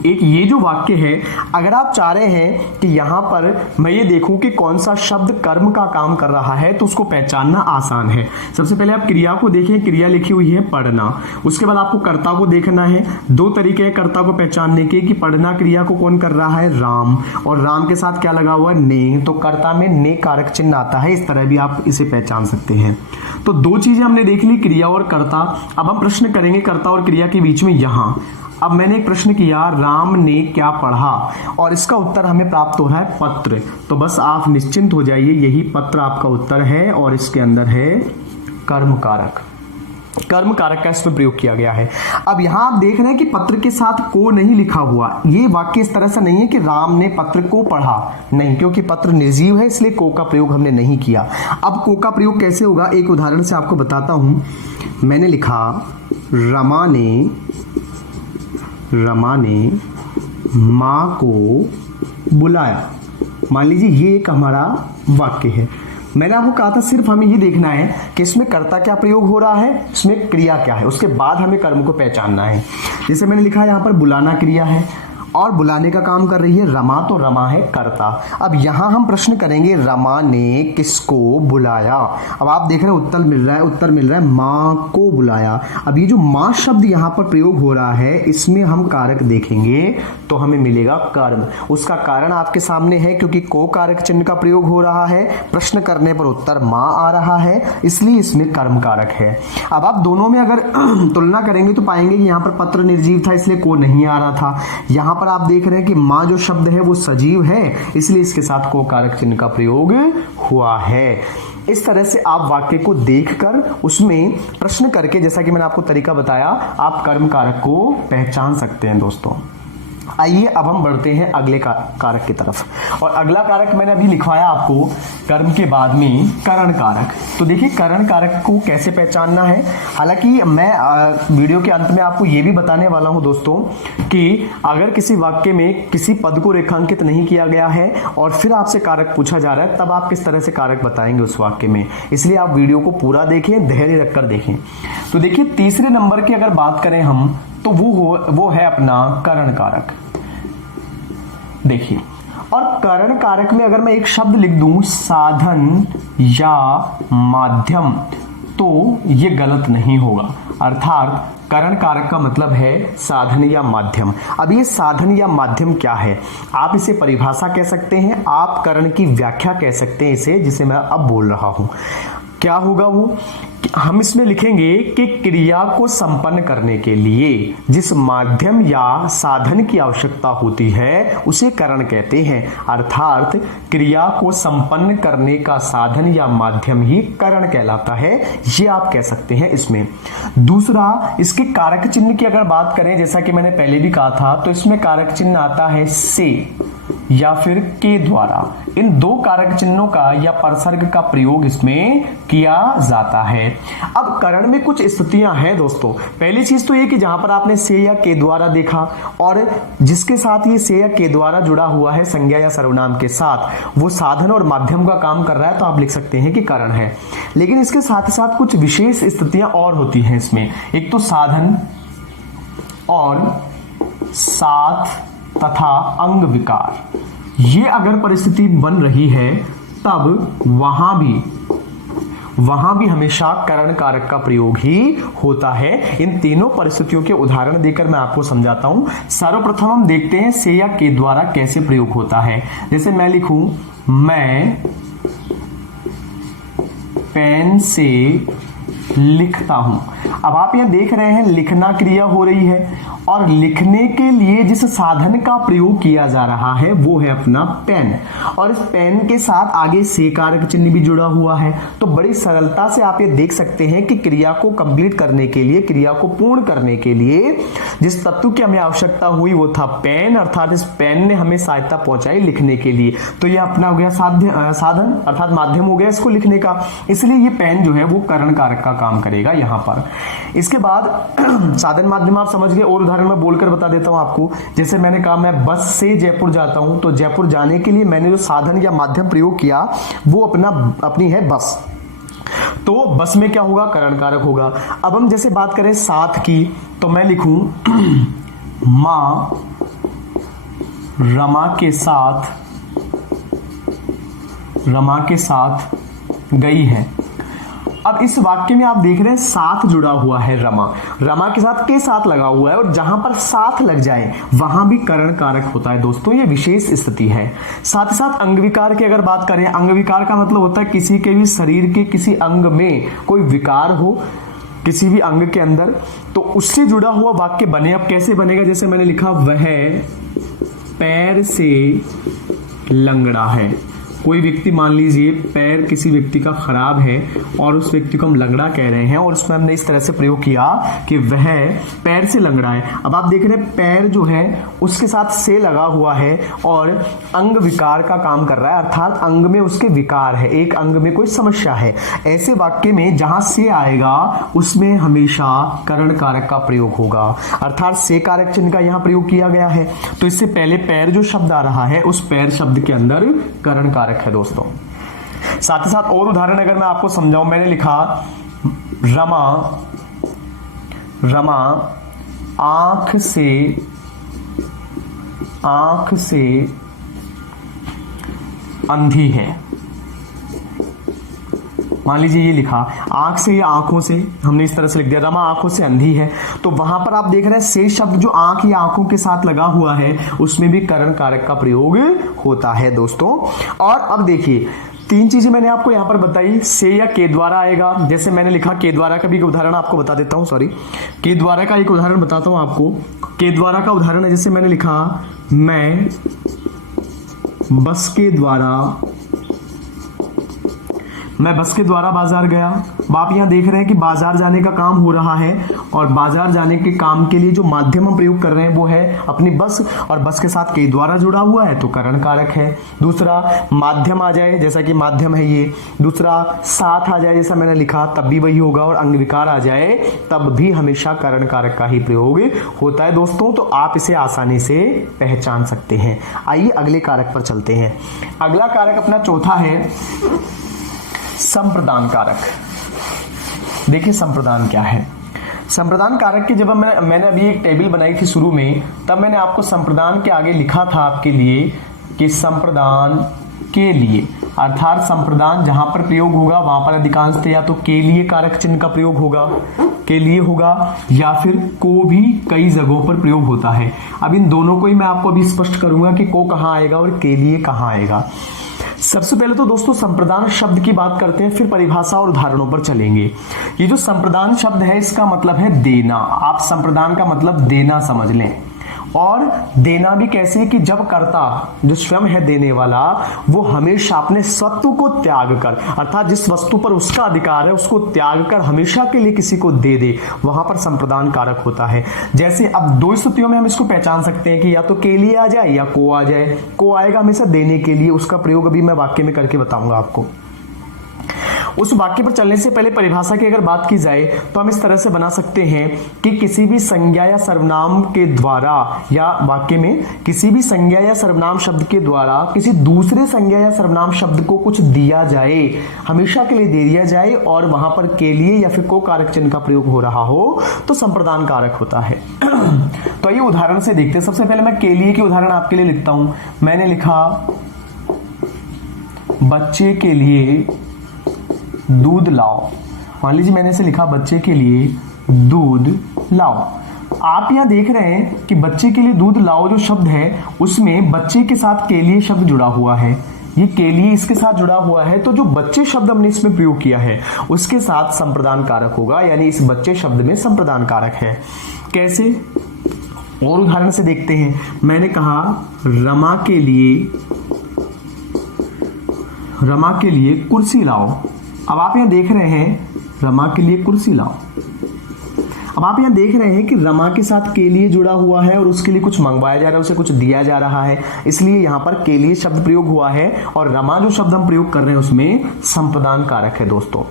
एक ये जो वाक्य है, अगर आप चाह रहे हैं कि यहां पर मैं ये देखूं कि कौन सा शब्द कर्म का काम कर रहा है तो उसको पहचानना आसान है। सबसे पहले आप क्रिया को देखें, क्रिया लिखी हुई है पढ़ना। उसके बाद आपको कर्ता को देखना है। दो तरीके हैं कर्ता को पहचानने के कि पढ़ना क्रिया को कौन कर रहा है, राम, और राम के साथ क्या लगा हुआ है, ने। तो कर्ता में ने कारक चिन्ह आता है। इस तरह भी आप इसे पहचान सकते हैं। तो दो चीजें हमने देख ली, क्रिया और कर्ता। अब हम प्रश्न करेंगे कर्ता और क्रिया के बीच में। यहां अब मैंने एक प्रश्न किया, राम ने क्या पढ़ा, और इसका उत्तर हमें प्राप्त हो रहा है पत्र। तो बस आप निश्चिंत हो जाइए, यही पत्र आपका उत्तर है और इसके अंदर है कर्म कारक। कर्म कारक का इसमें प्रयोग किया गया है। अब यहां आप देख रहे हैं कि पत्र के साथ को नहीं लिखा हुआ। ये वाक्य इस तरह से नहीं है कि राम ने पत्र को पढ़ा, नहीं, क्योंकि पत्र निर्जीव है इसलिए को का प्रयोग हमने नहीं किया। अब को का प्रयोग कैसे होगा, एक उदाहरण से आपको बताता हूं। मैंने लिखा रमा ने मां को बुलाया। मान लीजिए ये एक हमारा वाक्य है। मैंने आपको कहा था सिर्फ हमें ये देखना है कि इसमें कर्ता क्या प्रयोग हो रहा है, इसमें क्रिया क्या है, उसके बाद हमें कर्म को पहचानना है। जैसे मैंने लिखा है यहां पर बुलाना क्रिया है और बुलाने का काम कर रही है रमा, तो रमा है कर्ता। अब यहां हम प्रश्न करेंगे रमा ने किसको बुलाया। अब आप देख रहे हैं उत्तर मिल रहा है मां को बुलाया। अब ये जो मां शब्द यहां पर प्रयोग हो रहा है, इसमें हम कारक देखेंगे तो हमें मिलेगा कर्म। उसका कारण आपके सामने है, क्योंकि को कारक चिन्ह का प्रयोग हो रहा है, प्रश्न करने पर उत्तर मां आ रहा है, इसलिए इसमें कर्म कारक है। अब आप दोनों में अगर तुलना करेंगे तो पाएंगे कि यहां पर पत्र निर्जीव था इसलिए को नहीं आ रहा था। यहां पर आप देख रहे हैं कि मां जो शब्द है वो सजीव है, इसलिए इसके साथ को कारक चिन्ह का प्रयोग हुआ है। इस तरह से आप वाक्य को देखकर उसमें प्रश्न करके, जैसा कि मैंने आपको तरीका बताया, आप कर्म कारक को पहचान सकते हैं दोस्तों। आइए अब हम बढ़ते हैं अगले कारक की तरफ। और अगला कारक मैंने अभी लिखवाया आपको कर्म के बाद में करण कारक। तो देखिए करण कारक को कैसे पहचानना है। हालांकि मैं वीडियो के अंत में आपको ये भी बताने वाला हूं दोस्तों कि अगर किसी वाक्य में किसी पद को रेखांकित नहीं किया गया है और फिर आपसे कारक पूछा जा रहा है, तब आप किस तरह से कारक बताएंगे उस वाक्य में। इसलिए आप वीडियो को पूरा देखें, धैर्य रखकर देखें। तो देखिए तीसरे नंबर की अगर बात करें हम, तो वो है अपना करण कारक। देखिए, और करण कारक में अगर मैं एक शब्द लिख दूं साधन या माध्यम, तो ये गलत नहीं होगा। अर्थात करण कारक का मतलब है साधन या माध्यम। अब ये साधन या माध्यम क्या है, आप इसे परिभाषा कह सकते हैं, आप करण की व्याख्या कह सकते हैं इसे, जिसे मैं अब बोल रहा हूं। क्या होगा वो, हम इसमें लिखेंगे कि क्रिया को संपन्न करने के लिए जिस माध्यम या साधन की आवश्यकता होती है उसे करण कहते हैं। अर्थात क्रिया को संपन्न करने का साधन या माध्यम ही करण कहलाता है, ये आप कह सकते हैं इसमें। दूसरा, इसके कारक चिन्ह की अगर बात करें, जैसा कि मैंने पहले भी कहा था, तो इसमें कारक चिन्ह आता है से। या फिर के द्वारा, इन दो कारक चिन्हों का या परसर्ग का प्रयोग इसमें किया जाता है। अब करण में कुछ स्थितियां हैं दोस्तों। पहली चीज तो ये कि जहां पर आपने से या के द्वारा देखा और जिसके साथ ये से या के द्वारा जुड़ा हुआ है संज्ञा या सर्वनाम के साथ, वो साधन और माध्यम का काम कर रहा है, तो आप लिख सकते हैं कि करण है। लेकिन इसके साथ ही साथ कुछ विशेष स्थितियां और होती हैं इसमें। एक तो साधन और साथ तथा अंग विकार, ये अगर परिस्थिति बन रही है तब वहां भी हमेशा करण कारक का प्रयोग ही होता है। इन तीनों परिस्थितियों के उदाहरण देकर मैं आपको समझाता हूं। सर्वप्रथम हम देखते हैं से या के द्वारा कैसे प्रयोग होता है। जैसे मैं लिखूं, मैं पेन से लिखता हूं। अब आप यहां देख रहे हैं लिखना क्रिया हो रही है और लिखने के लिए जिस साधन का प्रयोग किया जा रहा है वो है अपना पेन, और इस पेन के साथ आगे से कारक चिन्ह भी जुड़ा हुआ है। तो बड़ी सरलता से आप ये देख सकते हैं कि क्रिया को कंप्लीट करने के लिए, क्रिया को पूर्ण करने के लिए जिस तत्व की हमें आवश्यकता हुई वो था पेन, अर्थात इस पेन ने हमें सहायता पहुंचाई लिखने के लिए। तो ये अपना हो गया साधन अर्थात माध्यम हो गया इसको लिखने का, इसलिए ये पेन जो है वो करण कारक का काम करेगा यहां पर। इसके बाद साधन माध्यम आप समझ गए, और उदाहरण मैं बोलकर बता देता हूं आपको। जैसे मैंने कहा मैं बस से जयपुर जाता हूं, तो जयपुर जाने के लिए मैंने जो साधन या माध्यम प्रयोग किया वो अपनी है बस, तो बस में क्या होगा, करण कारक होगा। अब हम जैसे बात करें साथ की, तो मैं लिखूं मां रमा के साथ गई है। अब इस वाक्य में आप देख रहे हैं साथ जुड़ा हुआ है, रमा के साथ के साथ लगा हुआ है, और जहां पर साथ लग जाए वहां भी करण कारक होता है दोस्तों, ये विशेष स्थिति है। साथ ही साथ अंग विकार की अगर बात करें, अंग विकार का मतलब होता है किसी के भी शरीर के किसी अंग में कोई विकार हो किसी भी अंग के अंदर, तो उससे जुड़ा हुआ वाक्य बने। अब कैसे बनेगा, जैसे मैंने लिखा वह पैर से लंगड़ा है। कोई व्यक्ति मान लीजिए पैर किसी व्यक्ति का खराब है और उस व्यक्ति को हम लंगड़ा कह रहे हैं, और उसमें हमने इस तरह से प्रयोग किया कि वह पैर से लंगड़ा है। अब आप देख रहे हैं पैर जो है उसके साथ से लगा हुआ है और अंग विकार का काम कर रहा है, अर्थात अंग में उसके विकार है, एक अंग में कोई समस्या है। ऐसे वाक्य में जहां से आएगा उसमें हमेशा करण कारक का प्रयोग होगा, अर्थात से कारक चिन्ह का यहां प्रयोग किया गया है। तो इससे पहले पैर जो शब्द आ रहा है उस पैर शब्द के अंदर करण कारक है दोस्तों। साथ ही साथ और उदाहरण अगर मैं आपको समझाऊं, मैंने लिखा रमा आंख से अंधी है। मान लीजिए ये लिखा आंख से या आंखों से, हमने इस तरह से लिख दिया रमा आंखों से अंधी है। तो वहां पर आप देख रहे हैं से शब्द जो आंख या आंखों के साथ लगा हुआ है उसमें भी करण कारक का प्रयोग होता है दोस्तों। और अब देखिए तीन चीजें मैंने आपको यहां पर बताई, से या के द्वारा आएगा। जैसे मैंने लिखा के द्वारा का भी एक उदाहरण आपको बता देता हूं, के द्वारा का एक उदाहरण बताता हूं आपको। के द्वारा का उदाहरण है, जैसे मैंने लिखा मैं बस के द्वारा बाजार गया। आप यहां देख रहे हैं कि बाजार जाने का काम हो रहा है, और बाजार जाने के काम के लिए जो माध्यम हम प्रयोग कर रहे हैं वो है अपनी बस, और बस के साथ के द्वारा जुड़ा हुआ है तो करण कारक है। दूसरा माध्यम आ जाए, जैसा कि माध्यम है ये। दूसरा साथ आ जाए, जैसा मैंने लिखा तब भी वही होगा, और अंग विकार आ जाए तब भी हमेशा करण कारक का ही प्रयोग होता है दोस्तों। तो आप इसे आसानी से पहचान सकते हैं। आइए अगले कारक पर चलते हैं। अगला कारक अपना चौथा है संप्रदान कारक। देखिए संप्रदान क्या है। संप्रदान कारक की जब मैंने अभी एक टेबल बनाई थी शुरू में, तब मैंने आपको संप्रदान के आगे लिखा था आपके लिए कि संप्रदान के लिए, अर्थात संप्रदान जहां पर प्रयोग होगा वहां पर अधिकांशतः या तो के लिए कारक चिन्ह का प्रयोग होगा, के लिए होगा, या फिर को भी कई जगहों पर प्रयोग होता है। अब इन दोनों को ही मैं आपको अभी स्पष्ट करूंगा कि को कहां आएगा और के लिए कहां आएगा। सबसे पहले तो दोस्तों संप्रदान शब्द की बात करते हैं, फिर परिभाषा और उदाहरणों पर चलेंगे। ये जो संप्रदान शब्द है इसका मतलब है देना। आप संप्रदान का मतलब देना समझ लें। और देना भी कैसे कि जब कर्ता जो स्वयं है देने वाला वो हमेशा अपने स्वत्व को त्याग कर, अर्थात जिस वस्तु पर उसका अधिकार है उसको त्याग कर हमेशा के लिए किसी को दे दे, वहां पर संप्रदान कारक होता है। जैसे अब दो स्थितियों में हम इसको पहचान सकते हैं कि या तो के लिए आ जाए या को आ जाए। को आएगा हमेशा देने के लिए, उसका प्रयोग अभी मैं वाक्य में करके बताऊंगा आपको। उस वाक्य पर चलने से पहले परिभाषा की अगर बात की जाए तो हम इस तरह से बना सकते हैं कि किसी भी संज्ञा या सर्वनाम के द्वारा, या वाक्य में किसी भी संज्ञा या सर्वनाम शब्द के द्वारा किसी दूसरे संज्ञा या सर्वनाम शब्द को कुछ दिया जाए, हमेशा के लिए दे दिया जाए और वहां पर के लिए या फिर को कारक चिन्ह का प्रयोग हो रहा हो तो संप्रदान कारक होता है। तो ये उदाहरण से देखते हैं। सबसे पहले मैं के लिए की उदाहरण आपके लिए लिखता हूं। मैंने लिखा बच्चे के लिए दूध लाओ। मान लीजिए मैंने इसे लिखा बच्चे के लिए दूध लाओ। आप यहां देख रहे हैं कि बच्चे के लिए दूध लाओ जो शब्द है उसमें बच्चे के साथ के लिए शब्द जुड़ा हुआ है। ये के लिए इसके साथ जुड़ा हुआ है, तो जो बच्चे शब्द हमने इसमें प्रयोग किया है उसके साथ संप्रदान कारक होगा, यानी इस बच्चे शब्द में संप्रदान कारक है। कैसे, और उदाहरण से देखते हैं। मैंने कहा रमा के लिए कुर्सी लाओ। अब आप यहां देख रहे हैं रमा के लिए कुर्सी लाओ। अब आप यहां देख रहे हैं कि रमा के साथ के लिए जुड़ा हुआ है और उसके लिए कुछ मंगवाया जा रहा है, उसे कुछ दिया जा रहा है, इसलिए यहां पर के लिए शब्द प्रयोग हुआ है और रमा जो शब्द हम प्रयोग कर रहे हैं उसमें संप्रदान कारक है दोस्तों।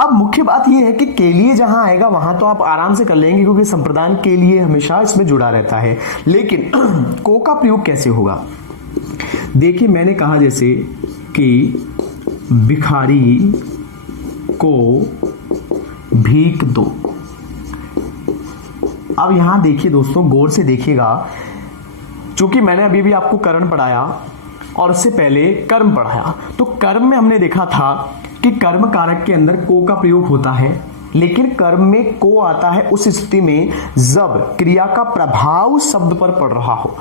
अब मुख्य बात यह है कि के लिए जहां आएगा वहां तो आप आराम से कर लेंगे क्योंकि संप्रदान के लिए हमेशा इसमें जुड़ा रहता है, लेकिन को का प्रयोग कैसे होगा। देखिए मैंने कहा जैसे कि भिखारी को भीख दो। अब यहां देखिए दोस्तों, गौर से देखिएगा, चूंकि मैंने अभी भी आपको करण पढ़ाया और उससे पहले कर्म पढ़ाया, तो कर्म में हमने देखा था कि कर्म कारक के अंदर को का प्रयोग होता है, लेकिन कर्म में को आता है उस स्थिति में जब क्रिया का प्रभाव शब्द पर पड़ रहा हो,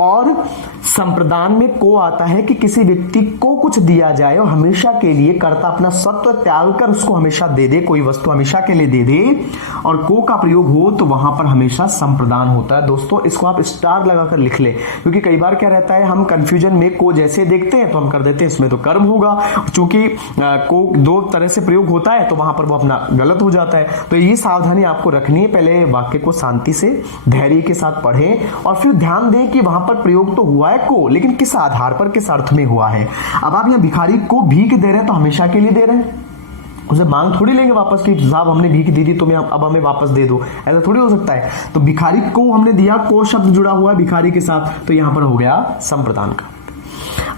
और संप्रदान में को आता है कि किसी व्यक्ति को कुछ दिया जाए और हमेशा के लिए कर्ता अपना स्वत्व त्याग कर उसको हमेशा दे दे, कोई वस्तु हमेशा के लिए दे दे, और को का प्रयोग हो तो वहां पर हमेशा संप्रदान होता है। दोस्तों इसको आप स्टार लगाकर लिख ले, क्योंकि कई बार क्या रहता है हम कंफ्यूजन में को जैसे देखते हैं तो हम कर देते हैं इसमें तो कर्म होगा, चूंकि को दो तरह से प्रयोग होता है तो वहां पर वो अपना गलत हो जाता है। तो ये सावधानी आपको रखनी है, पहले वाक्य को शांति से धैर्य के साथ पढ़ें और फिर ध्यान दें कि वहां पर प्रयोग तो हुआ है को, लेकिन किस आधार पर किस अर्थ में हुआ है। अब आप यहां भिखारी को भीख दे रहे हैं तो हमेशा के लिए दे रहे हैं, उसे मांग थोड़ी लेंगे वापस कि साहब हमने भीख दी थी तुम्हें अब हमें वापस दे दो, ऐसा थोड़ी हो सकता है। तो भिखारी को हमने दिया, को शब्द जुड़ा हुआ है भिखारी के साथ, तो यहां पर हो गया संप्रदान का।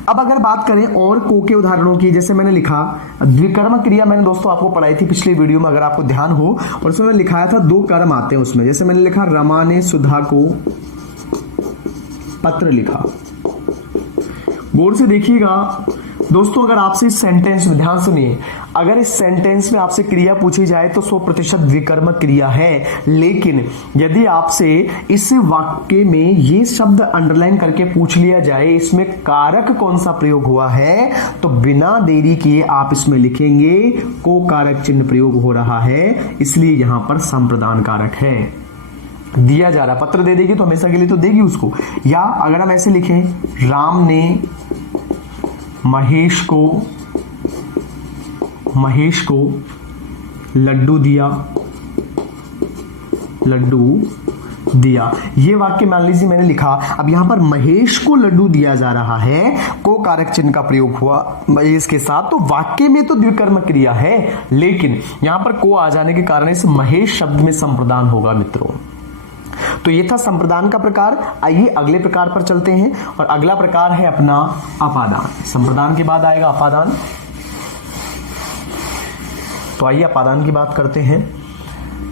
अब अगर बात करें और को के उदाहरणों की, जैसे मैंने लिखा द्विकर्म क्रिया, मैंने दोस्तों आपको पढ़ाई थी पिछले वीडियो में अगर आपको ध्यान हो, और उसमें मैंने लिखाया था दो कर्म आते हैं उसमें। जैसे मैंने लिखा रमा ने सुधा को पत्र लिखा। गौर से देखिएगा दोस्तों, अगर आपसे इस सेंटेंस में ध्यान सुनिए, अगर इस सेंटेंस में आपसे क्रिया पूछी जाए तो 100% द्विकर्म क्रिया है, लेकिन यदि आपसे इस वाक्य में ये शब्द अंडरलाइन करके पूछ लिया जाए इसमें कारक कौन सा प्रयोग हुआ है, तो बिना देरी किए आप इसमें लिखेंगे को कारक चिन्ह प्रयोग हो रहा है, इसलिए यहां पर संप्रदान कारक है। दिया जा रहा, पत्र दे देगी तो हमेशा के लिए तो देगी उसको। या अगर हम ऐसे लिखें राम ने महेश को लड्डू दिया, ये वाक्य मान लीजिए मैंने लिखा। अब यहां पर महेश को लड्डू दिया जा रहा है, को कारक चिन्ह का प्रयोग हुआ महेश के साथ, तो वाक्य में तो द्विकर्म क्रिया है, लेकिन यहां पर को आ जाने के कारण इस महेश शब्द में संप्रदान होगा मित्रों। तो ये था संप्रदान का प्रकार। आइए अगले प्रकार पर चलते हैं, और अगला प्रकार है अपना अपादान। संप्रदान के बाद आएगा अपादान। तो आइए अपादान की बात करते हैं।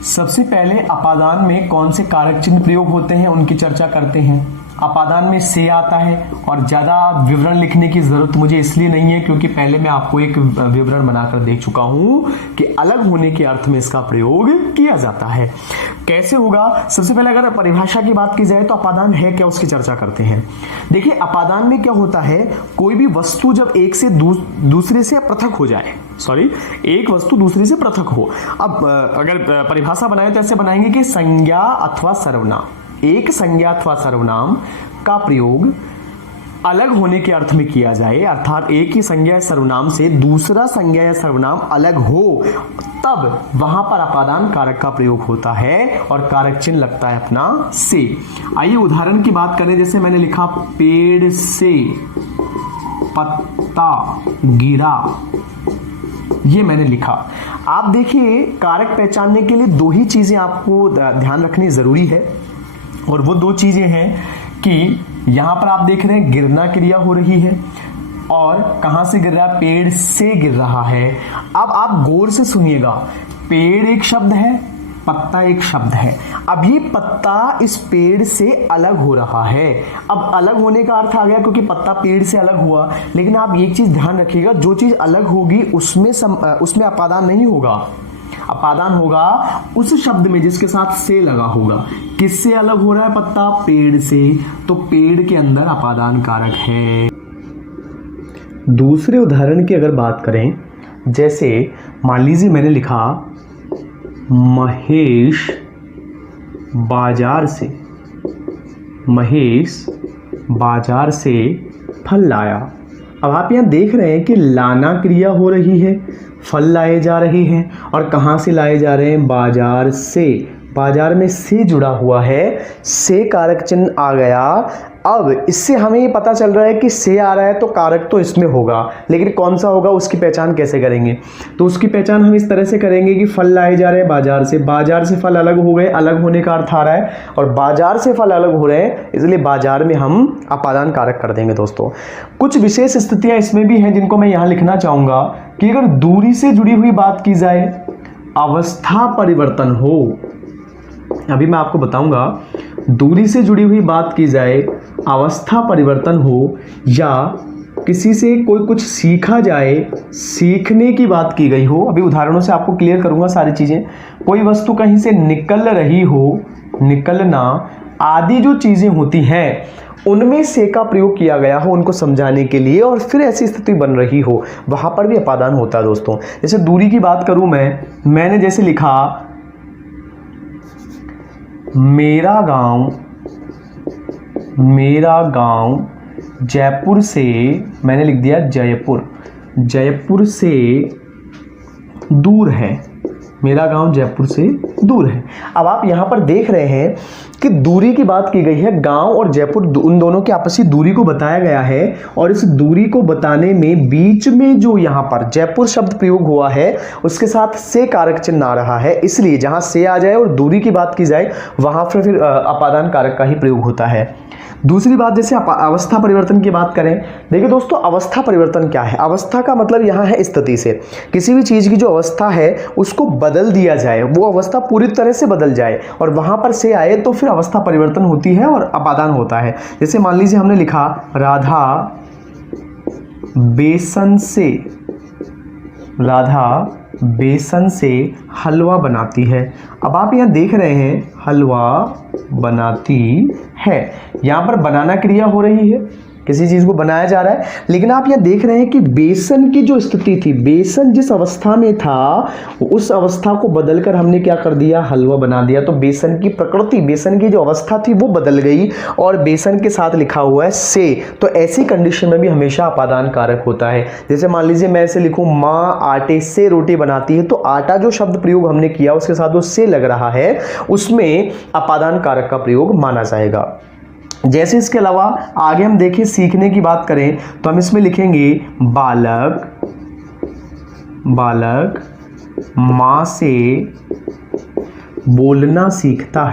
सबसे पहले अपादान में कौन से कारक चिन्ह प्रयोग होते हैं उनकी चर्चा करते हैं। अपादान में से आता है, और ज्यादा विवरण लिखने की जरूरत मुझे इसलिए नहीं है क्योंकि पहले मैं आपको एक विवरण बनाकर देख चुका हूं कि अलग होने के अर्थ में इसका प्रयोग किया जाता है। कैसे होगा, सबसे पहले अगर परिभाषा की बात की जाए तो अपादान है क्या उसकी चर्चा करते हैं। देखिए अपादान में क्या होता है, कोई भी वस्तु जब एक से दूसरे से पृथक हो जाए, एक वस्तु दूसरे से पृथक हो। अब अगर परिभाषा बनाए तो ऐसे बनाएंगे कि संज्ञा अथवा सर्वनाम, एक संज्ञा अथवा सर्वनाम का प्रयोग अलग होने के अर्थ में किया जाए, अर्थात एक ही संज्ञा या सर्वनाम से दूसरा संज्ञा या सर्वनाम अलग हो, तब वहां पर अपादान कारक का प्रयोग होता है और कारक चिन्ह लगता है अपना से। आइए उदाहरण की बात करें। जैसे मैंने लिखा पेड़ से पत्ता गिरा, ये मैंने लिखा। आप देखिए कारक पहचानने के लिए दो ही चीजें आपको ध्यान रखनी जरूरी है, और वो दो चीजें हैं कि यहां पर आप देख रहे हैं गिरना क्रिया हो रही है, और कहां से गिर रहा है, पेड़ से गिर रहा है। अब आप गौर से सुनिएगा, पेड़ एक शब्द है, पत्ता एक शब्द है। अब ये पत्ता इस पेड़ से अलग हो रहा है। अब अलग होने का अर्थ आ गया क्योंकि पत्ता पेड़ से अलग हुआ, लेकिन आप एक चीज ध्यान रखिएगा, जो चीज अलग होगी उसमें अपादान नहीं होगा। अपादान होगा उस शब्द में जिसके साथ से लगा होगा। किससे अलग हो रहा है पत्ता, पेड़ से, तो पेड़ के अंदर अपादान कारक है। दूसरे उदाहरण की अगर बात करें, जैसे मान लीजिए मैंने लिखा महेश बाजार से फल लाया। अब आप यहां देख रहे हैं कि लाना क्रिया हो रही है, फल लाए जा रहे हैं, और कहां से लाए जा रहे हैं, बाजार से। बाजार में से जुड़ा हुआ है, से कारक चिन्ह आ गया। अब इससे हमें ये पता चल रहा है कि से आ रहा है तो कारक तो इसमें होगा, लेकिन कौन सा होगा उसकी पहचान कैसे करेंगे। तो उसकी पहचान हम इस तरह से करेंगे कि फल लाए जा रहे हैं बाजार से, बाजार से फल अलग हो गए, अलग होने का अर्थ आ रहा है, और बाजार से फल अलग हो रहे हैं, इसलिए बाजार में हम अपादान कारक कर देंगे। दोस्तों कुछ विशेष स्थितियां इसमें भी हैं जिनको मैं यहां लिखना चाहूंगा कि अगर दूरी से जुड़ी हुई बात की जाए, अवस्था परिवर्तन हो, अभी मैं आपको बताऊंगा, दूरी से जुड़ी हुई बात की जाए, अवस्था परिवर्तन हो, या किसी से कोई कुछ सीखा जाए, सीखने की बात की गई हो। अभी उदाहरणों से आपको क्लियर करूंगा सारी चीजें। कोई वस्तु कहीं से निकल रही हो, निकलना आदि जो चीजें होती हैं उनमें से का प्रयोग किया गया हो उनको समझाने के लिए, और फिर ऐसी स्थिति बन रही हो, वहां पर भी अपादान होता है। दोस्तों जैसे दूरी की बात करूं मैंने जैसे लिखा मेरा गांव जयपुर से, मैंने लिख दिया जयपुर से दूर है। मेरा गांव जयपुर से दूर है। अब आप यहां पर देख रहे हैं कि दूरी की बात की गई है, गांव और जयपुर उन दोनों की आपसी दूरी को बताया गया है, और इस दूरी को बताने में बीच में जो यहां पर जयपुर शब्द प्रयोग हुआ है उसके साथ से कारक चिन्ह आ रहा है, इसलिए जहां से आ जाए और दूरी की बात की जाए वहां पर फिर अपादान कारक का ही प्रयोग होता है। दूसरी बात, जैसे अवस्था परिवर्तन की बात करें, देखिए दोस्तों अवस्था परिवर्तन क्या है। अवस्था का मतलब यहाँ है स्थिति से, किसी भी चीज की जो अवस्था है उसको बदल दिया जाए, वो अवस्था पूरी तरह से बदल जाए और वहां पर से आए तो फिर अवस्था परिवर्तन होती है और अपादान होता है। जैसे मान लीजिए हमने लिखा राधा बेसन से हलवा बनाती है। अब आप यहां देख रहे हैं हलवा बनाती है, यहां पर बनाना क्रिया हो रही है, किसी चीज को बनाया जा रहा है, लेकिन आप यहां देख रहे हैं कि बेसन की जो स्थिति थी, बेसन जिस अवस्था में था उस अवस्था को बदलकर हमने क्या कर दिया, हलवा बना दिया। तो बेसन की प्रकृति, बेसन की जो अवस्था थी वो बदल गई और बेसन के साथ लिखा हुआ है से। तो ऐसी कंडीशन में भी हमेशा अपादान कारक होता है। जैसे मान लीजिए मैं ऐसे लिखूं माँ आटे से रोटी बनाती है, तो आटा जो शब्द प्रयोग हमने किया उसके साथ जो से लग रहा है उसमें अपादान कारक का प्रयोग माना जाएगा। जैसे इसके अलावा आगे हम देखें, सीखने की बात करें तो हम इसमें लिखेंगे बालक माँ से बोलना सीखता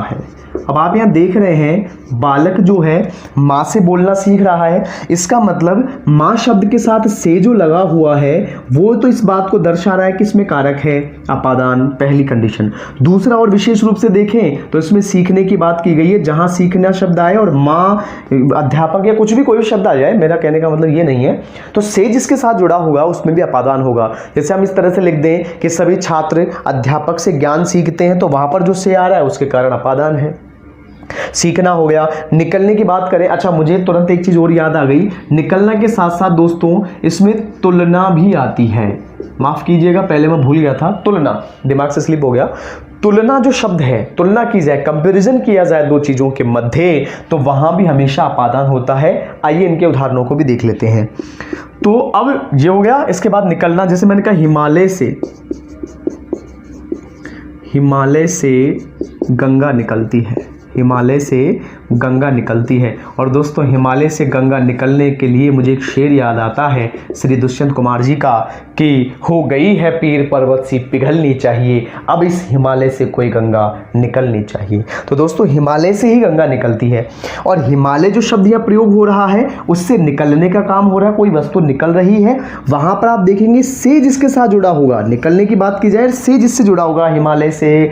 है। अब आप यहाँ देख रहे हैं बालक जो है माँ से बोलना सीख रहा है, इसका मतलब माँ शब्द के साथ से जो लगा हुआ है वो तो इस बात को दर्शा रहा है कि इसमें कारक है अपादान, पहली कंडीशन। दूसरा और विशेष रूप से देखें तो इसमें सीखने की बात की गई है, जहां सीखना शब्द आए और माँ अध्यापक या कुछ भी कोई भी शब्द आ जाए, मेरा कहने का मतलब ये नहीं है, तो से जिसके साथ जुड़ा होगा उसमें भी अपादान होगा। जैसे हम इस तरह से लिख दें कि सभी छात्र अध्यापक से ज्ञान सीखते हैं, तो वहां पर जो से आ रहा है उसके कारण अपादान है। सीखना हो गया। निकलने की बात करें, अच्छा मुझे तुरंत एक चीज और याद आ गई, निकलना के साथ साथ दोस्तों इसमें तुलना भी आती है, माफ कीजिएगा पहले मैं भूल गया था, तुलना दिमाग से स्लिप हो गया। तुलना जो शब्द है, तुलना की जाए, कंपैरिजन किया जाए दो चीजों के मध्य, तो वहां भी हमेशा अपादान होता है। आइए इनके उदाहरणों को भी देख लेते हैं। तो अब ये हो गया, इसके बाद निकलना, जैसे मैंने कहा हिमालय से गंगा निकलती है, हिमालय से गंगा निकलती है। और दोस्तों हिमालय से गंगा निकलने के लिए मुझे एक शेर याद आता है श्री दुष्यंत कुमार जी का, कि हो गई है पीर पर्वत सी पिघलनी चाहिए, अब इस हिमालय से कोई गंगा निकलनी चाहिए। तो दोस्तों हिमालय से ही गंगा निकलती है, और हिमालय जो शब्द यहाँ प्रयोग हो रहा है उससे निकलने का काम हो रहा है, कोई वस्तु निकल रही है। वहां पर आप देखेंगे से जिसके साथ जुड़ा होगा, निकलने की बात की जाए से जिससे जुड़ा होगा, हिमालय से,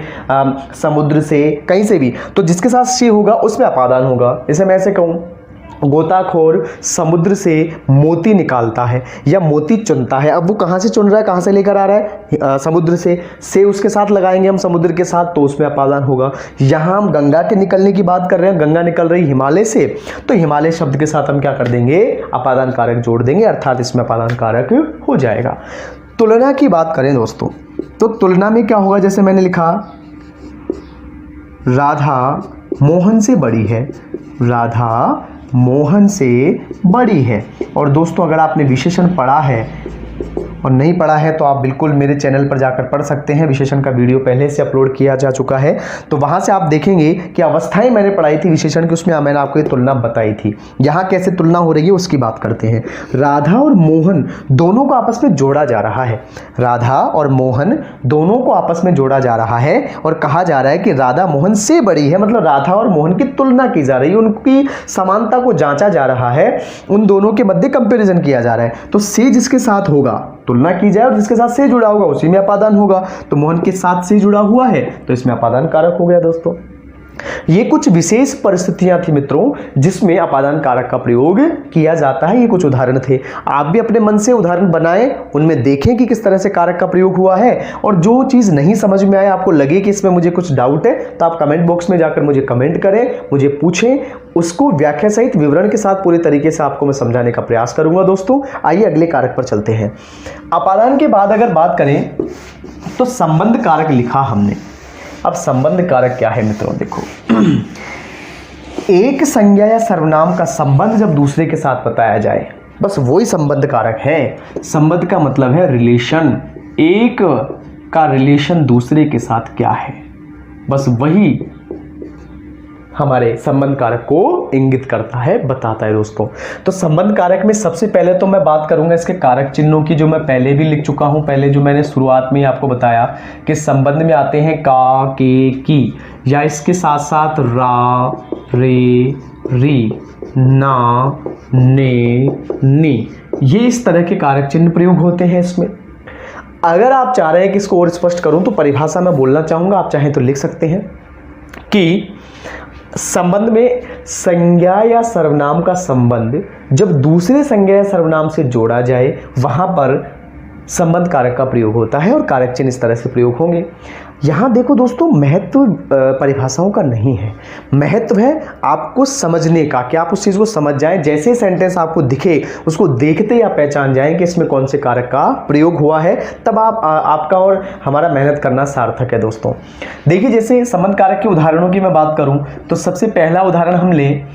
समुद्र से, कहीं से भी, तो जिसके साथ से होगा उसमें अपादान होगा। जैसे मैं ऐसे कहूं, गोताखोर समुद्र से मोती निकालता है या मोती चुनता है। अब वो कहाँ से चुन रहा है, कहाँ से लेकर आ रहा है, समुद्र से उसके साथ लगाएंगे हम समुद्र के साथ, तो उसमें अपादान होगा। यहाँ हम गंगा के निकलने की बात कर रहे हैं, गंगा निकल रही हिमालय से, तो हिमालय शब्द के साथ हम क्या कर देंगे, अपादान कारक जोड़ देंगे, अर्थात इसमें अपादान कारक हो जाएगा। तुलना की बात करें दोस्तों, तो तुलना में क्या होगा, जैसे मैंने लिखा राधा मोहन से बड़ी है, राधा मोहन से बड़ी है। और दोस्तों अगर आपने विशेषण पढ़ा है और नहीं पढ़ा है तो आप बिल्कुल मेरे चैनल पर जाकर पढ़ सकते हैं, विशेषण का वीडियो पहले से अपलोड किया जा चुका है, तो वहां से आप देखेंगे कि अवस्थाएं मैंने पढ़ाई थी विशेषण की, उसमें मैंने आपको ये तुलना बताई थी। यहाँ कैसे तुलना हो रही है उसकी बात करते हैं। राधा और मोहन दोनों को आपस में जोड़ा जा रहा है, राधा और मोहन दोनों को आपस में जोड़ा जा रहा है, और कहा जा रहा है कि राधा मोहन से बड़ी है, मतलब राधा और मोहन की तुलना की जा रही है, उनकी समानता को जांचा जा रहा है, उन दोनों के मध्य कंपैरिजन किया जा रहा है। तो से जिसके साथ होगा, तुलना की जाए और जिसके साथ से जुड़ा होगा उसी में अपादान होगा। तो मोहन के साथ से जुड़ा हुआ है तो इसमें अपादान कारक हो गया। दोस्तों ये कुछ विशेष परिस्थितियां थी मित्रों जिसमें अपादान कारक का प्रयोग किया जाता है। ये कुछ उदाहरण थे, आप भी अपने मन से उदाहरण बनाएं, उनमें देखें कि किस तरह से कारक का प्रयोग हुआ है, और जो चीज नहीं समझ में आए, आपको लगे कि इसमें मुझे कुछ डाउट है, तो आप कमेंट बॉक्स में जाकर मुझे कमेंट करें, मुझे पूछें, उसको व्याख्या सहित विवरण के साथ पूरी तरीके से आपको मैं समझाने का प्रयास करूंगा। दोस्तों आइए अगले कारक पर चलते हैं। अपादान के बाद अगर बात करें तो संबंध कारक लिखा हमने। अब संबंध कारक क्या है मित्रों, देखो एक संज्ञा या सर्वनाम का संबंध जब दूसरे के साथ बताया जाए, बस वही संबंध कारक है। संबंध का मतलब है रिलेशन, एक का रिलेशन दूसरे के साथ क्या है, बस वही हमारे संबंध कारक को इंगित करता है, बताता है। दोस्तों तो संबंध कारक में सबसे पहले तो मैं बात करूंगा इसके कारक चिन्हों की, जो मैं पहले भी लिख चुका हूं, पहले जो मैंने शुरुआत में ही आपको बताया कि संबंध में आते हैं का, के, की, या इसके साथ साथ रा, रे, री, ना, ने, नी, ये इस तरह के कारक चिन्ह प्रयोग होते हैं इसमें। अगर आप चाह रहे हैं कि इसको और स्पष्ट करूं तो परिभाषा में बोलना चाहूंगा, आप चाहें तो लिख सकते हैं कि संबंध में संज्ञा या सर्वनाम का संबंध जब दूसरे संज्ञा या सर्वनाम से जोड़ा जाए वहां पर संबंध कारक का प्रयोग होता है, और कारक चिन्ह इस तरह से प्रयोग होंगे। यहां देखो दोस्तों, महत्व परिभाषाओं का नहीं है, महत्व है आपको समझने का, कि आप उस चीज को समझ जाएं, जैसे सेंटेंस आपको दिखे उसको देखते या पहचान जाएं कि इसमें कौन से कारक का प्रयोग हुआ है, तब आपका और हमारा मेहनत करना सार्थक है। दोस्तों देखिए, जैसे संबंध कारक के उदाहरणों की मैं बात करूं तो सबसे पहला उदाहरण हम लें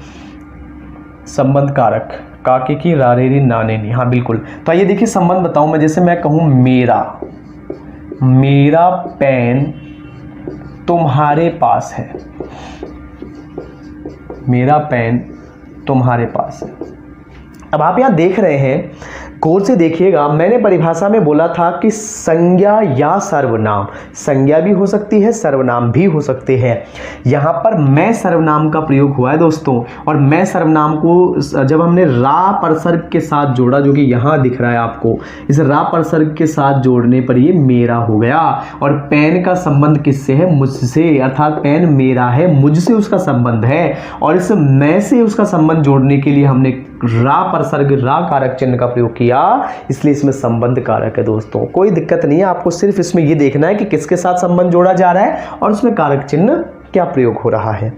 संबंध कारक काके की, रारेरी, नाने नी। हाँ बिल्कुल, तो आइए देखिए संबंध बताऊं मैं। जैसे मैं कहूं मेरा पेन तुम्हारे पास है, मेरा पेन तुम्हारे पास है। अब आप यहां देख रहे हैं, गौर से देखिएगा, मैंने परिभाषा में बोला था कि संज्ञा या सर्वनाम, संज्ञा भी हो सकती है, सर्वनाम भी हो सकते हैं। यहां पर मैं सर्वनाम का प्रयोग हुआ है दोस्तों, और मैं सर्वनाम को जब हमने रा परसर्ग के साथ जोड़ा, जो कि यहां दिख रहा है आपको, इस रा परसर्ग के साथ जोड़ने पर ये मेरा हो गया। और पेन का संबंध किससे है, मुझसे, अर्थात पेन मेरा है, मुझसे उसका संबंध है, और इस मैं से उसका संबंध जोड़ने के लिए हमने रा परसर्ग, रा कारक चिन्ह का प्रयोग किया, इसलिए इसमें संबंध कारक है। दोस्तों कोई दिक्कत नहीं है, आपको सिर्फ इसमें यह देखना है कि किसके साथ संबंध जोड़ा जा रहा है और उसमें कारक चिन्ह क्या प्रयोग हो रहा है।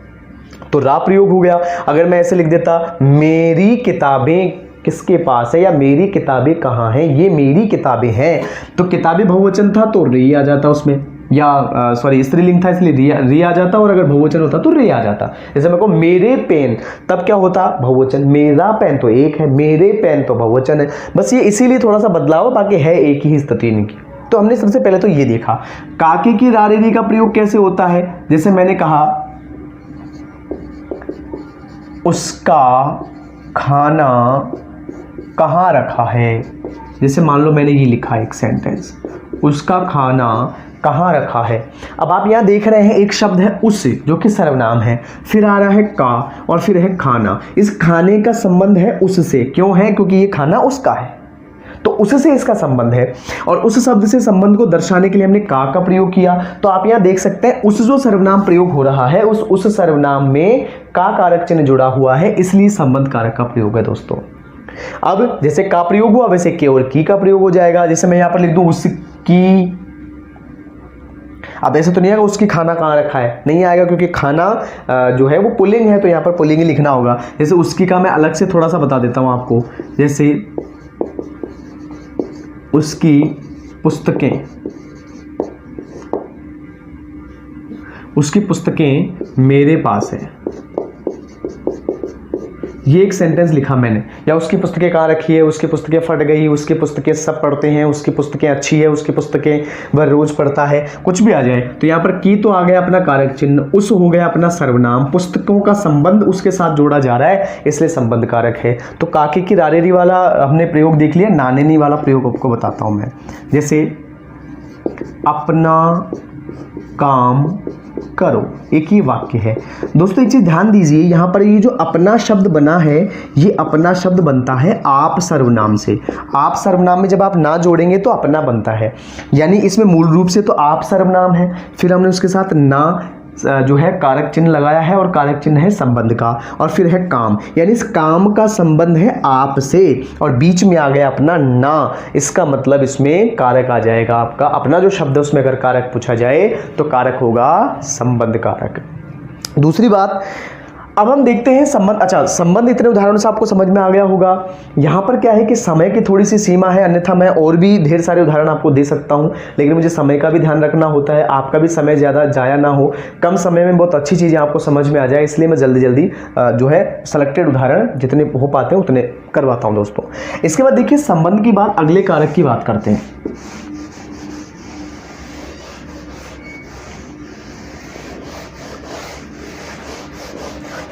तो रा प्रयोग हो गया। अगर मैं ऐसे लिख देता, मेरी किताबें किसके पास है, या मेरी किताबें कहाँ हैं, ये मेरी किताबें हैं, तो किताबें बहुवचन था तो रे आ जाता उसमें, या सॉरी स्त्रीलिंग था इसलिए री आ जाता, और अगर बहुवचन होता तो रे आ जाता। जैसे मेरे को मेरे पेन, तब क्या होता बहुवचन, मेरा पेन तो एक है, मेरे पेन तो बहुवचन है। बस ये इसीलिए थोड़ा सा बदलाव, बाकी है एक ही स्थिति इनकी। तो हमने सबसे पहले तो ये देखा काके की रारेरी का प्रयोग कैसे होता है। जैसे मैंने कहा उसका खाना कहाँ रखा है। जैसे मान लो मैंने ये लिखा एक सेंटेंस, उसका खाना कहाँ रखा है। अब आप यहाँ देख रहे हैं एक शब्द है उस, जो कि सर्वनाम है, फिर आ रहा है का, और फिर है खाना। इस खाने का संबंध है उससे। क्यों है? क्योंकि ये खाना उसका है, तो उससे इसका संबंध है। और उस शब्द से संबंध को दर्शाने के लिए हमने का प्रयोग किया। तो आप यहाँ देख सकते हैं उस जो सर्वनाम प्रयोग हो रहा है, उस सर्वनाम में का कारक चिन्ह जुड़ा हुआ है, इसलिए संबंध कारक का प्रयोग है दोस्तों। अब जैसे का प्रयोग हुआ वैसे के और की का प्रयोग हो जाएगा। जैसे मैं यहाँ पर लिख दूं उसकी, अब ऐसे तो नहीं आएगा उसकी खाना कहाँ रखा है, नहीं आएगा, क्योंकि खाना जो है वो पुल्लिंग है, तो यहाँ पर पुल्लिंग ही लिखना होगा। जैसे उसकी का मैं अलग से थोड़ा सा बता देता हूँ आपको। जैसे उसकी पुस्तकें, उसकी पुस्तकें मेरे पास है, ये एक सेंटेंस लिखा मैंने। या उसकी पुस्तकें कहाँ रखी है, उसकी पुस्तकें फट गई, उसकी पुस्तकें सब पढ़ते हैं, उसकी पुस्तकें अच्छी है, उसकी पुस्तकें वह रोज पढ़ता है, कुछ भी आ जाए। तो यहाँ पर की तो आ गया अपना कारक चिन्ह, उस हो गया अपना सर्वनाम, पुस्तकों का संबंध उसके साथ जोड़ा जा रहा है, इसलिए संबंध कारक है। तो काके की रारेरी वाला हमने प्रयोग देख लिया, नानेनी वाला प्रयोग आपको बताता हूँ मैं। जैसे अपना काम करो, एक ही वाक्य है दोस्तों। एक चीज ध्यान दीजिए, यहां पर ये जो अपना शब्द बना है, ये अपना शब्द बनता है आप सर्वनाम से। आप सर्वनाम में जब आप ना जोड़ेंगे तो अपना बनता है, यानी इसमें मूल रूप से तो आप सर्वनाम है, फिर हमने उसके साथ ना जो है कारक चिन्ह लगाया है, और कारक चिन्ह है संबंध का, और फिर है काम, यानी इस काम का संबंध है आप से, और बीच में आ गया अपना ना। इसका मतलब इसमें कारक आ जाएगा आपका अपना जो शब्द है, उसमें अगर कारक पूछा जाए तो कारक होगा संबंध कारक। दूसरी बात, अब हम देखते हैं संबंध। अच्छा, संबंध इतने उदाहरणों से आपको समझ में आ गया होगा। यहाँ पर क्या है कि समय की थोड़ी सी सीमा है, अन्यथा मैं और भी ढेर सारे उदाहरण आपको दे सकता हूँ, लेकिन मुझे समय का भी ध्यान रखना होता है, आपका भी समय ज़्यादा जाया ना हो, कम समय में बहुत अच्छी चीज़ें आपको समझ में आ जाए, इसलिए मैं जल्दी जल्दी जो है सेलेक्टेड उदाहरण जितने हो पाते हैं उतने करवाता हूँ दोस्तों। इसके बाद देखिए संबंध की बात, अगले कारक की बात करते हैं।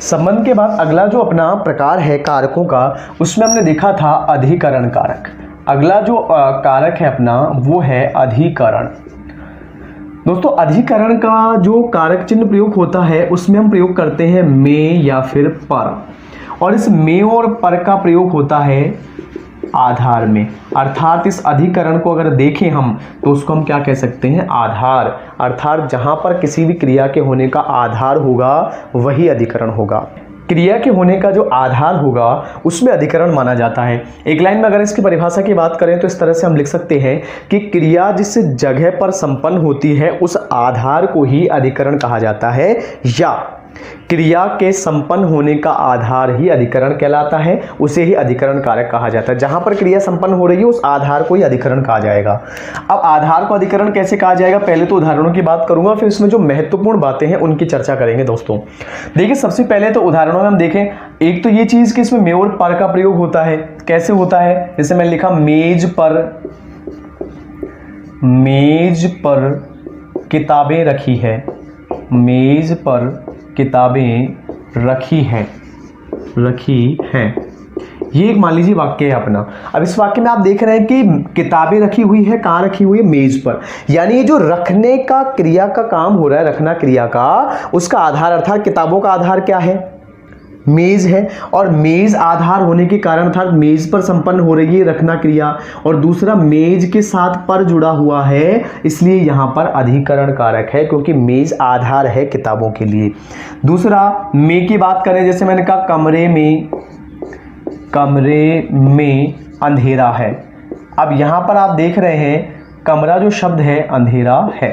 संबंध के बाद अगला जो अपना प्रकार है कारकों का, उसमें हमने देखा था अधिकरण कारक। अगला जो कारक है अपना वो है अधिकरण। दोस्तों अधिकरण का जो कारक चिन्ह प्रयोग होता है उसमें हम प्रयोग करते हैं में या फिर पर, और इस में और पर का प्रयोग होता है आधार में। अर्थात इस अधिकरण को अगर देखें हम तो उसको हम क्या कह सकते हैं, आधार। अर्थात जहां पर किसी भी क्रिया के होने का आधार होगा वही अधिकरण होगा। क्रिया के होने का जो आधार होगा उसमें अधिकरण माना जाता है। एक लाइन में अगर इसकी परिभाषा की बात करें तो इस तरह से हम लिख सकते हैं कि क्रिया जिस जगह पर संपन्न होती है उस आधार को ही अधिकरण कहा जाता है, या क्रिया के संपन्न होने का आधार ही अधिकरण कहलाता है, उसे ही अधिकरण कारक कहा जाता है। जहां पर क्रिया संपन्न हो रही है उस आधार को ही अधिकरण कहा जाएगा। अब आधार को अधिकरण कैसे कहा जाएगा, पहले तो उदाहरणों की बात करूंगा, फिर इसमें जो महत्वपूर्ण बातें हैं उनकी चर्चा करेंगे दोस्तों। देखिए सबसे पहले तो उदाहरणों में हम देखें, एक तो ये चीज कि इसमें में और पर का प्रयोग होता है। कैसे होता है, जैसे मैंने लिखा मेज पर किताबें रखी है, मेज पर किताबें रखी हैं। ये एक मान लीजिए वाक्य है अपना। अब इस वाक्य में आप देख रहे हैं कि किताबें रखी हुई है, कहाँ रखी हुई है, मेज पर। यानी ये जो रखने का क्रिया का काम हो रहा है, रखना क्रिया का, उसका आधार अर्थात किताबों का आधार क्या है, मेज है। और मेज आधार होने के कारण अर्थात मेज पर संपन्न हो रही है रखना क्रिया, और दूसरा मेज के साथ पर जुड़ा हुआ है, इसलिए यहां पर अधिकरण कारक है, क्योंकि मेज आधार है किताबों के लिए। दूसरा में की बात करें, जैसे मैंने कहा कमरे में अंधेरा है। अब यहां पर आप देख रहे हैं कमरा जो शब्द है अंधेरा है।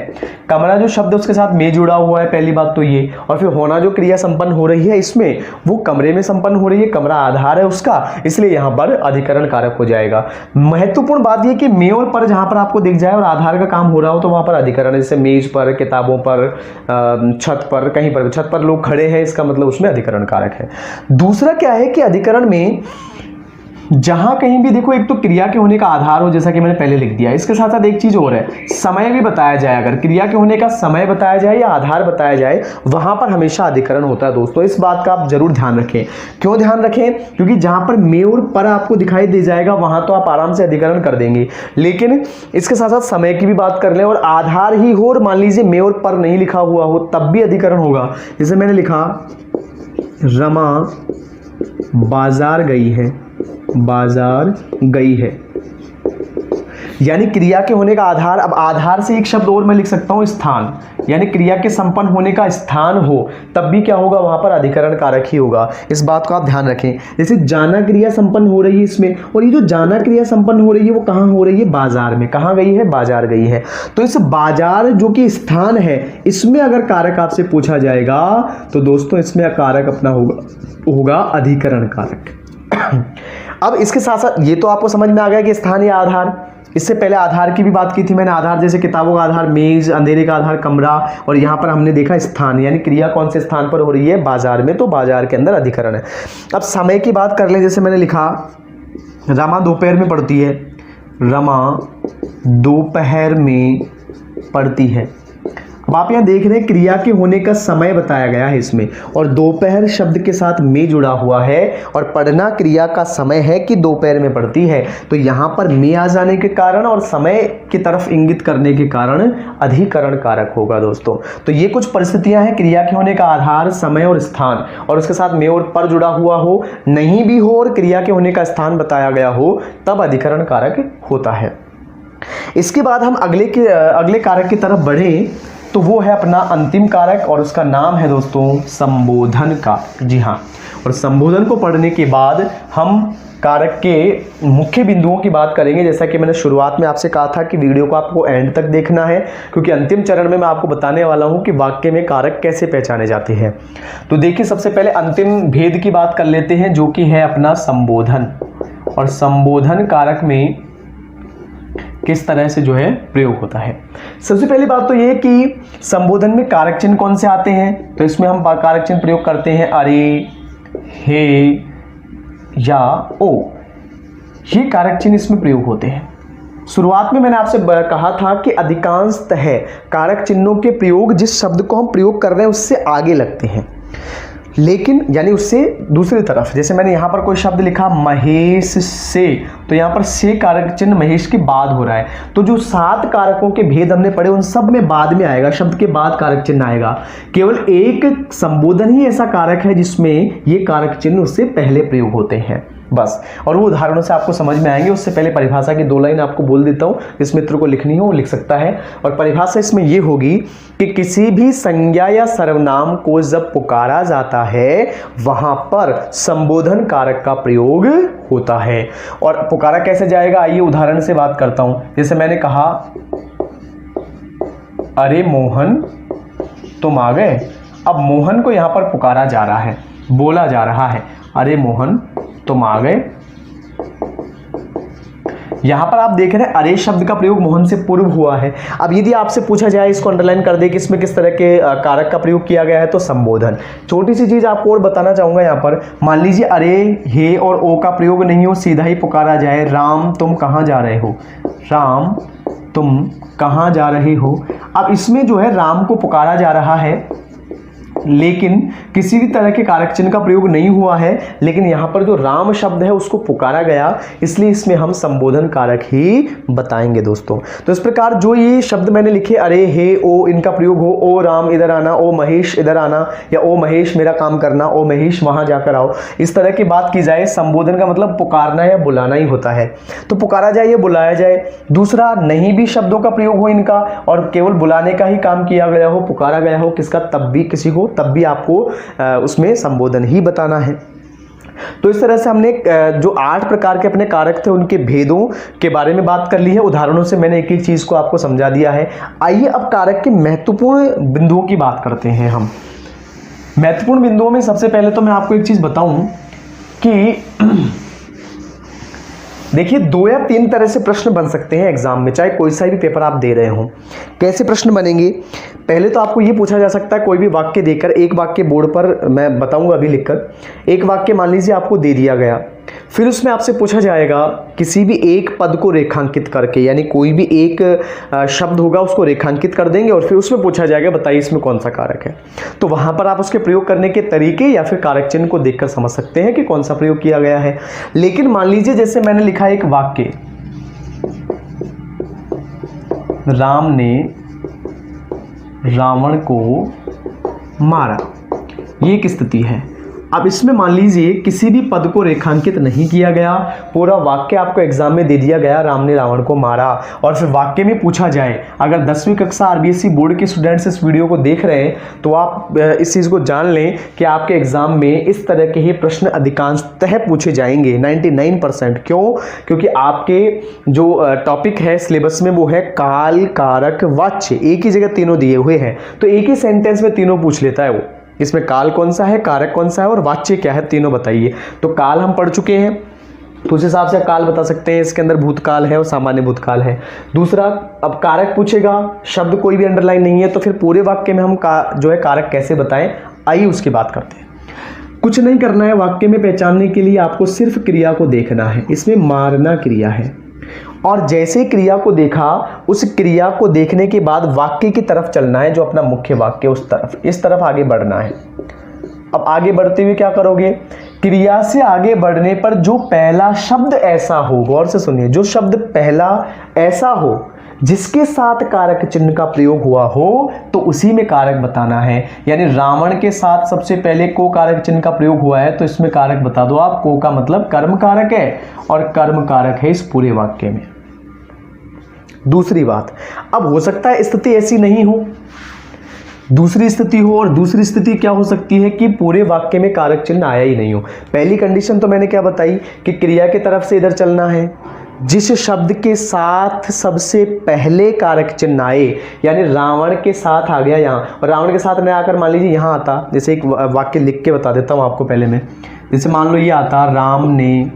कमरा जो शब्द उसके साथ में जुड़ा हुआ है, पहली बात तो ये। और फिर होना जो क्रिया संपन्न हो रही है इसमें, वो कमरे में संपन्न हो रही है, कमरा आधार है उसका, इसलिए यहां पर अधिकरण कारक हो जाएगा। महत्वपूर्ण बात ये कि मे और पर जहां पर आपको दिख जाए और आधार का काम हो रहा हो तो वहां पर अधिकरण है, जैसे मेज पर, किताबों पर, छत पर, कहीं पर, छत पर लोग खड़े हैं, इसका मतलब उसमें अधिकरण कारक है। दूसरा क्या है कि अधिकरण में जहां कहीं भी देखो, एक तो क्रिया के होने का आधार हो, जैसा कि मैंने पहले लिख दिया, इसके साथ साथ एक चीज और है, समय भी बताया जाए। अगर क्रिया के होने का समय बताया जाए या आधार बताया जाए, वहां पर हमेशा अधिकरण होता है दोस्तों। इस बात का आप जरूर ध्यान रखें। क्यों ध्यान रखें? क्योंकि जहां पर मे और पर आपको दिखाई दे जाएगा वहां तो आप आराम से अधिकरण कर देंगे, लेकिन इसके साथ साथ समय की भी बात कर लें और आधार ही हो और मान लीजिए मे और पर नहीं लिखा हुआ हो, तब भी अधिकरण होगा। जैसे मैंने लिखा रमा बाजार गई है, बाजार गई है, यानी क्रिया के होने का आधार। अब आधार से एक शब्द और मैं लिख सकता हूं स्थान, यानी क्रिया के संपन्न होने का स्थान हो तब भी क्या होगा, वहां पर अधिकरण कारक ही होगा। इस बात को आप ध्यान रखें। जैसे जाना क्रिया संपन्न हो रही है इसमें, और ये जो जाना क्रिया संपन्न हो रही है वो कहां हो रही है, बाजार में। कहां गई है, बाजार गई है। तो इस बाजार जो कि स्थान है, इसमें अगर कारक आपसे पूछा जाएगा तो दोस्तों इसमें कारक अपना होगा अधिकरण कारक। अब इसके साथ साथ ये तो आपको समझ में आ गया कि स्थान या आधार। इससे पहले आधार की भी बात की थी मैंने। आधार जैसे किताबों का आधार मेज, अंधेरे का आधार कमरा, और यहां पर हमने देखा स्थान, यानी क्रिया कौन से स्थान पर हो रही है, बाजार में, तो बाजार के अंदर अधिकरण है। अब समय की बात कर ले, जैसे मैंने लिखा रमा दोपहर में पढ़ती है, रमा दोपहर में पढ़ती है। अब आप यहां देख रहे हैं क्रिया के होने का समय बताया गया है इसमें, और दोपहर शब्द के साथ में जुड़ा हुआ है, और पढ़ना क्रिया का समय है कि दोपहर में पढ़ती है। तो यहां पर में आ जाने के कारण और समय की तरफ इंगित करने के कारण अधिकरण कारक होगा दोस्तों। तो ये कुछ परिस्थितियां हैं, क्रिया के होने का आधार, समय और स्थान, और उसके साथ में और पर जुड़ा हुआ हो, नहीं भी हो और क्रिया के होने का स्थान बताया गया हो, तब अधिकरण कारक होता है। इसके बाद हम अगले कारक की तरफ बढ़े तो वो है अपना अंतिम कारक, और उसका नाम है दोस्तों संबोधन कारक। जी हाँ, और संबोधन को पढ़ने के बाद हम कारक के मुख्य बिंदुओं की बात करेंगे। जैसा कि मैंने शुरुआत में आपसे कहा था कि वीडियो को आपको एंड तक देखना है, क्योंकि अंतिम चरण में मैं आपको बताने वाला हूं कि वाक्य में कारक कैसे पहचाने जाते हैं। तो देखिए, सबसे पहले अंतिम भेद की बात कर लेते हैं, जो कि है अपना संबोधन। और संबोधन कारक में किस तरह से जो है प्रयोग होता है। सबसे पहली बात तो ये कि संबोधन में कारक चिन्ह कौन से आते हैं, तो इसमें हम कारक चिन्ह प्रयोग करते हैं अरे, हे या ओ, ये कारक चिन्ह इसमें प्रयोग होते हैं। शुरुआत में मैंने आपसे कहा था कि अधिकांशतः कारक चिन्हों के प्रयोग जिस शब्द को हम प्रयोग कर रहे हैं उससे आगे लगते हैं, लेकिन यानी उससे दूसरी तरफ। जैसे मैंने यहां पर कोई शब्द लिखा महेश से, तो यहां पर से कारक चिन्ह महेश के बाद हो रहा है। तो जो 7 कारकों के भेद हमने पढ़े उन सब में बाद में आएगा, शब्द के बाद कारक चिन्ह आएगा। केवल एक संबोधन ही ऐसा कारक है जिसमें ये कारक चिन्ह उससे पहले प्रयोग होते हैं, बस। और वो उदाहरणों से आपको समझ में आएंगे। उससे पहले परिभाषा की 2 लाइन आपको बोल देता हूं, जिस मित्र को लिखनी हो वो लिख सकता है। और परिभाषा इसमें ये होगी कि किसी भी संज्ञा या सर्वनाम को जब पुकारा जाता है वहां पर संबोधन कारक का प्रयोग होता है। और पुकारा कैसे जाएगा, आइए उदाहरण से बात करता हूं। जैसे मैंने कहा अरे मोहन तुम आ गए। अब मोहन को यहां पर पुकारा जा रहा है, बोला जा रहा है, अरे मोहन तुम आ गए। यहां पर आप देख रहे हैं अरे शब्द का प्रयोग मोहन से पूर्व हुआ है। अब यदि आपसे पूछा जाए, इसको अंडरलाइन कर दे कि इसमें किस तरह के कारक का प्रयोग किया गया है, तो संबोधन। छोटी सी चीज आपको और बताना चाहूंगा यहां पर, मान लीजिए अरे, हे और ओ का प्रयोग नहीं हो, सीधा ही पुकारा जाए, राम तुम कहां जा रहे हो, राम तुम कहां जा रहे हो। अब इसमें जो है राम को पुकारा जा रहा है, लेकिन किसी भी तरह के कारक चिन्ह का प्रयोग नहीं हुआ है, लेकिन यहां पर जो राम शब्द है उसको पुकारा गया, इसलिए इसमें हम संबोधन कारक ही बताएंगे दोस्तों। तो इस प्रकार जो ये शब्द मैंने लिखे अरे, हे, ओ, इनका प्रयोग हो, ओ राम इधर आना, ओ महेश इधर आना, या ओ महेश मेरा काम करना, ओ महेश वहां जाकर आओ, इस तरह की बात की जाए। संबोधन का मतलब पुकारना या बुलाना ही होता है, तो पुकारा जाए या बुलाया जाए। दूसरा, नहीं भी शब्दों का प्रयोग हो इनका और केवल बुलाने का ही काम किया गया हो, पुकारा गया हो किसका, तब भी किसी को, तब भी आपको उसमें संबोधन ही बताना है। तो इस तरह से हमने जो 8 प्रकार के अपने कारक थे उनके भेदों के बारे में बात कर ली है। उदाहरणों से मैंने एक एक चीज को आपको समझा दिया है। आइए अब कारक के महत्वपूर्ण बिंदुओं की बात करते हैं हम। महत्वपूर्ण बिंदुओं में सबसे पहले तो मैं आपको एक चीज बताऊं कि देखिए 2 या 3 तरह से प्रश्न बन सकते हैं एग्जाम में, चाहे कोई सा भी पेपर आप दे रहे हो। कैसे प्रश्न बनेंगे? पहले तो आपको ये पूछा जा सकता है, कोई भी वाक्य देकर, एक वाक्य बोर्ड पर मैं बताऊंगा अभी लिखकर, एक वाक्य मान लीजिए आपको दे दिया गया, फिर उसमें आपसे पूछा जाएगा किसी भी एक पद को रेखांकित करके, यानी कोई भी एक शब्द होगा उसको रेखांकित कर देंगे और फिर उसमें पूछा जाएगा बताइए इसमें कौन सा कारक है। तो वहां पर आप उसके प्रयोग करने के तरीके या फिर कारक चिन्ह को देखकर समझ सकते हैं कि कौन सा प्रयोग किया गया है। लेकिन मान लीजिए जैसे मैंने लिखा एक वाक्य, राम ने रावण को मारा, ये एक स्थिति है। अब इसमें मान लीजिए किसी भी पद को रेखांकित नहीं किया गया, पूरा वाक्य आपको एग्जाम में दे दिया गया राम ने रावण को मारा, और फिर वाक्य में पूछा जाए, अगर 10वीं कक्षा आरबीएसई बोर्ड के स्टूडेंट्स इस वीडियो को देख रहे हैं तो आप इस चीज़ को जान लें कि आपके एग्जाम में इस तरह के ही प्रश्न अधिकांशतः पूछे जाएंगे, 99%। क्यों? क्योंकि आपके जो टॉपिक है सिलेबस में वो है काल, कारक, वाच्य, एक ही जगह तीनों दिए हुए हैं, तो एक ही सेंटेंस में तीनों पूछ लेता है वो। इसमें काल कौन सा है, कारक कौन सा है और वाच्य क्या है, तीनों बताइए। तो काल हम पढ़ चुके हैं, तो उस हिसाब से काल बता सकते हैं, इसके अंदर भूतकाल है और सामान्य भूतकाल है। दूसरा, अब कारक पूछेगा, शब्द कोई भी अंडरलाइन नहीं है, तो फिर पूरे वाक्य में हम जो है कारक कैसे बताएं, आइए उसकी बात करते हैं। कुछ नहीं करना है, वाक्य में पहचानने के लिए आपको सिर्फ क्रिया को देखना है। इसमें मारना क्रिया है, और जैसे क्रिया को देखा, उस क्रिया को देखने के बाद वाक्य की तरफ चलना है, जो अपना मुख्य वाक्य उस तरफ, इस तरफ आगे बढ़ना है। अब आगे बढ़ते हुए क्या करोगे? क्रिया से आगे बढ़ने पर जो पहला शब्द ऐसा हो, गौर से सुनिए, जो शब्द पहला ऐसा हो जिसके साथ कारक चिन्ह का प्रयोग हुआ हो, तो उसी में कारक बताना है। यानी रावण के साथ सबसे पहले को कारक चिन्ह का प्रयोग हुआ है, तो इसमें कारक बता दो आप। को का मतलब कर्म कारक है और कर्म कारक है इस पूरे वाक्य में। दूसरी बात, अब हो सकता है स्थिति ऐसी नहीं हो, दूसरी स्थिति हो, और दूसरी स्थिति क्या हो सकती है कि पूरे वाक्य में कारक चिन्ह आया ही नहीं हो। पहली कंडीशन तो मैंने क्या बताई कि क्रिया की तरफ से इधर चलना है, जिस शब्द के साथ सबसे पहले कारक चिन्ह आए, यानी रावण के साथ आ गया यहाँ, और रावण के साथ मैं आकर मान लीजिए यहाँ आता, जैसे एक वाक्य लिख के बता देता हूँ आपको पहले में, जैसे मान लो ये आता, राम ने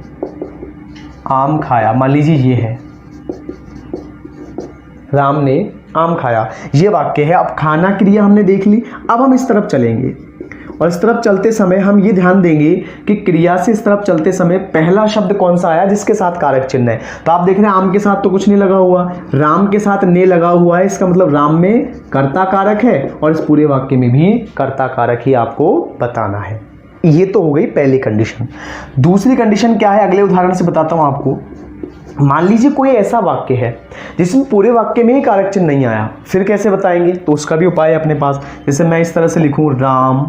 आम खाया, मान लीजिए ये है, राम ने आम खाया, ये वाक्य है। अब खाना क्रिया हमने देख ली, अब हम इस तरफ चलेंगे, और इस तरफ चलते समय हम ये ध्यान देंगे कि क्रिया से इस तरफ चलते समय पहला शब्द कौन सा आया जिसके साथ कारक चिन्ह है। तो आप देख रहे हैं आम के साथ तो कुछ नहीं लगा हुआ, राम के साथ ने लगा हुआ है, इसका मतलब राम में कर्ता कारक है, और इस पूरे वाक्य में भी कर्ता कारक ही आपको बताना है। ये तो हो गई पहली कंडीशन। दूसरी कंडीशन क्या है, अगले उदाहरण से बताता हूं आपको। मान लीजिए कोई ऐसा वाक्य है जिसमें पूरे वाक्य में ही कारक चिन्ह नहीं आया, फिर कैसे बताएंगे? तो उसका भी उपाय है अपने पास। जैसे मैं इस तरह से लिखूं, राम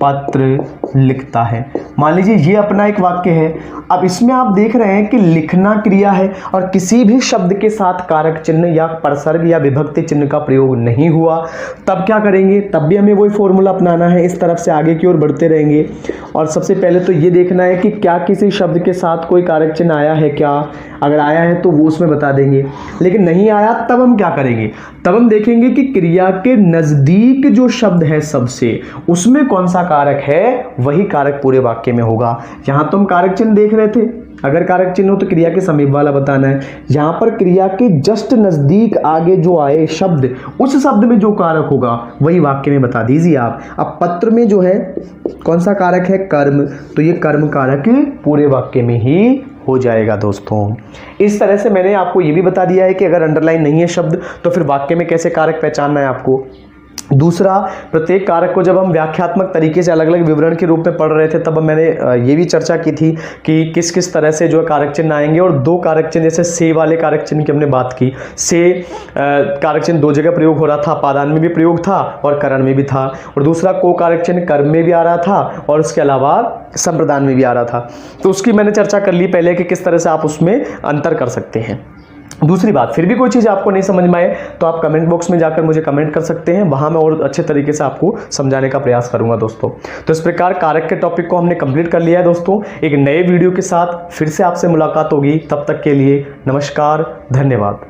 पत्र लिखता है, मान लीजिए ये अपना एक वाक्य है। अब इसमें आप देख रहे हैं कि लिखना क्रिया है और किसी भी शब्द के साथ कारक चिन्ह या परसर्ग या विभक्ति चिन्ह का प्रयोग नहीं हुआ, तब क्या करेंगे? तब भी हमें वही फॉर्मूला अपनाना है, इस तरफ से आगे की ओर बढ़ते रहेंगे, और सबसे पहले तो ये देखना है कि क्या किसी शब्द के साथ कोई कारक चिन्ह आया है क्या। अगर आया है तो वो उसमें बता देंगे, लेकिन नहीं आया तब हम क्या करेंगे? तब हम देखेंगे कि क्रिया के नजदीक जो शब्द है सबसे, उसमें कौन सा कारक है, वही कारक पूरे वाक्य में होगा। यहां तो हम कारक चिन्ह देख रहे थे, अगर कारक चिन्ह हो तो क्रिया के समीप वाला बताना है। यहां पर क्रिया के जस्ट नजदीक आगे जो आए शब्द, उस शब्द में जो कारक होगा वही वाक्य में बता दीजिए आप। अब पत्र में जो है कौन सा कारक है? कर्म, तो ये कर्म कारक पूरे वाक्य में ही हो जाएगा दोस्तों। इस तरह से मैंने आपको ये भी बता दिया है कि अगर अंडरलाइन नहीं है शब्द तो फिर वाक्य में कैसे कारक पहचानना है आपको। दूसरा, प्रत्येक कारक को जब हम व्याख्यात्मक तरीके से अलग अलग विवरण के रूप में पढ़ रहे थे तब मैंने ये भी चर्चा की थी कि किस किस तरह से जो कारक चिन्ह आएंगे, और दो कारक चिन्ह, जैसे से वाले कारक चिन्ह की हमने बात की। से कारक चिन्ह दो जगह प्रयोग हो रहा था, पादान में भी प्रयोग था और करण में भी था, और दूसरा को कारक चिन्ह कर्म में भी आ रहा था और उसके अलावा संप्रदान में भी आ रहा था। तो उसकी मैंने चर्चा कर ली पहले कि किस तरह से आप उसमें अंतर कर सकते हैं। दूसरी बात, फिर भी कोई चीज़ आपको नहीं समझ में आए तो आप कमेंट बॉक्स में जाकर मुझे कमेंट कर सकते हैं, वहां मैं और अच्छे तरीके से आपको समझाने का प्रयास करूंगा दोस्तों। तो इस प्रकार कारक के टॉपिक को हमने कंप्लीट कर लिया है दोस्तों। एक नए वीडियो के साथ फिर से आपसे मुलाकात होगी, तब तक के लिए नमस्कार, धन्यवाद।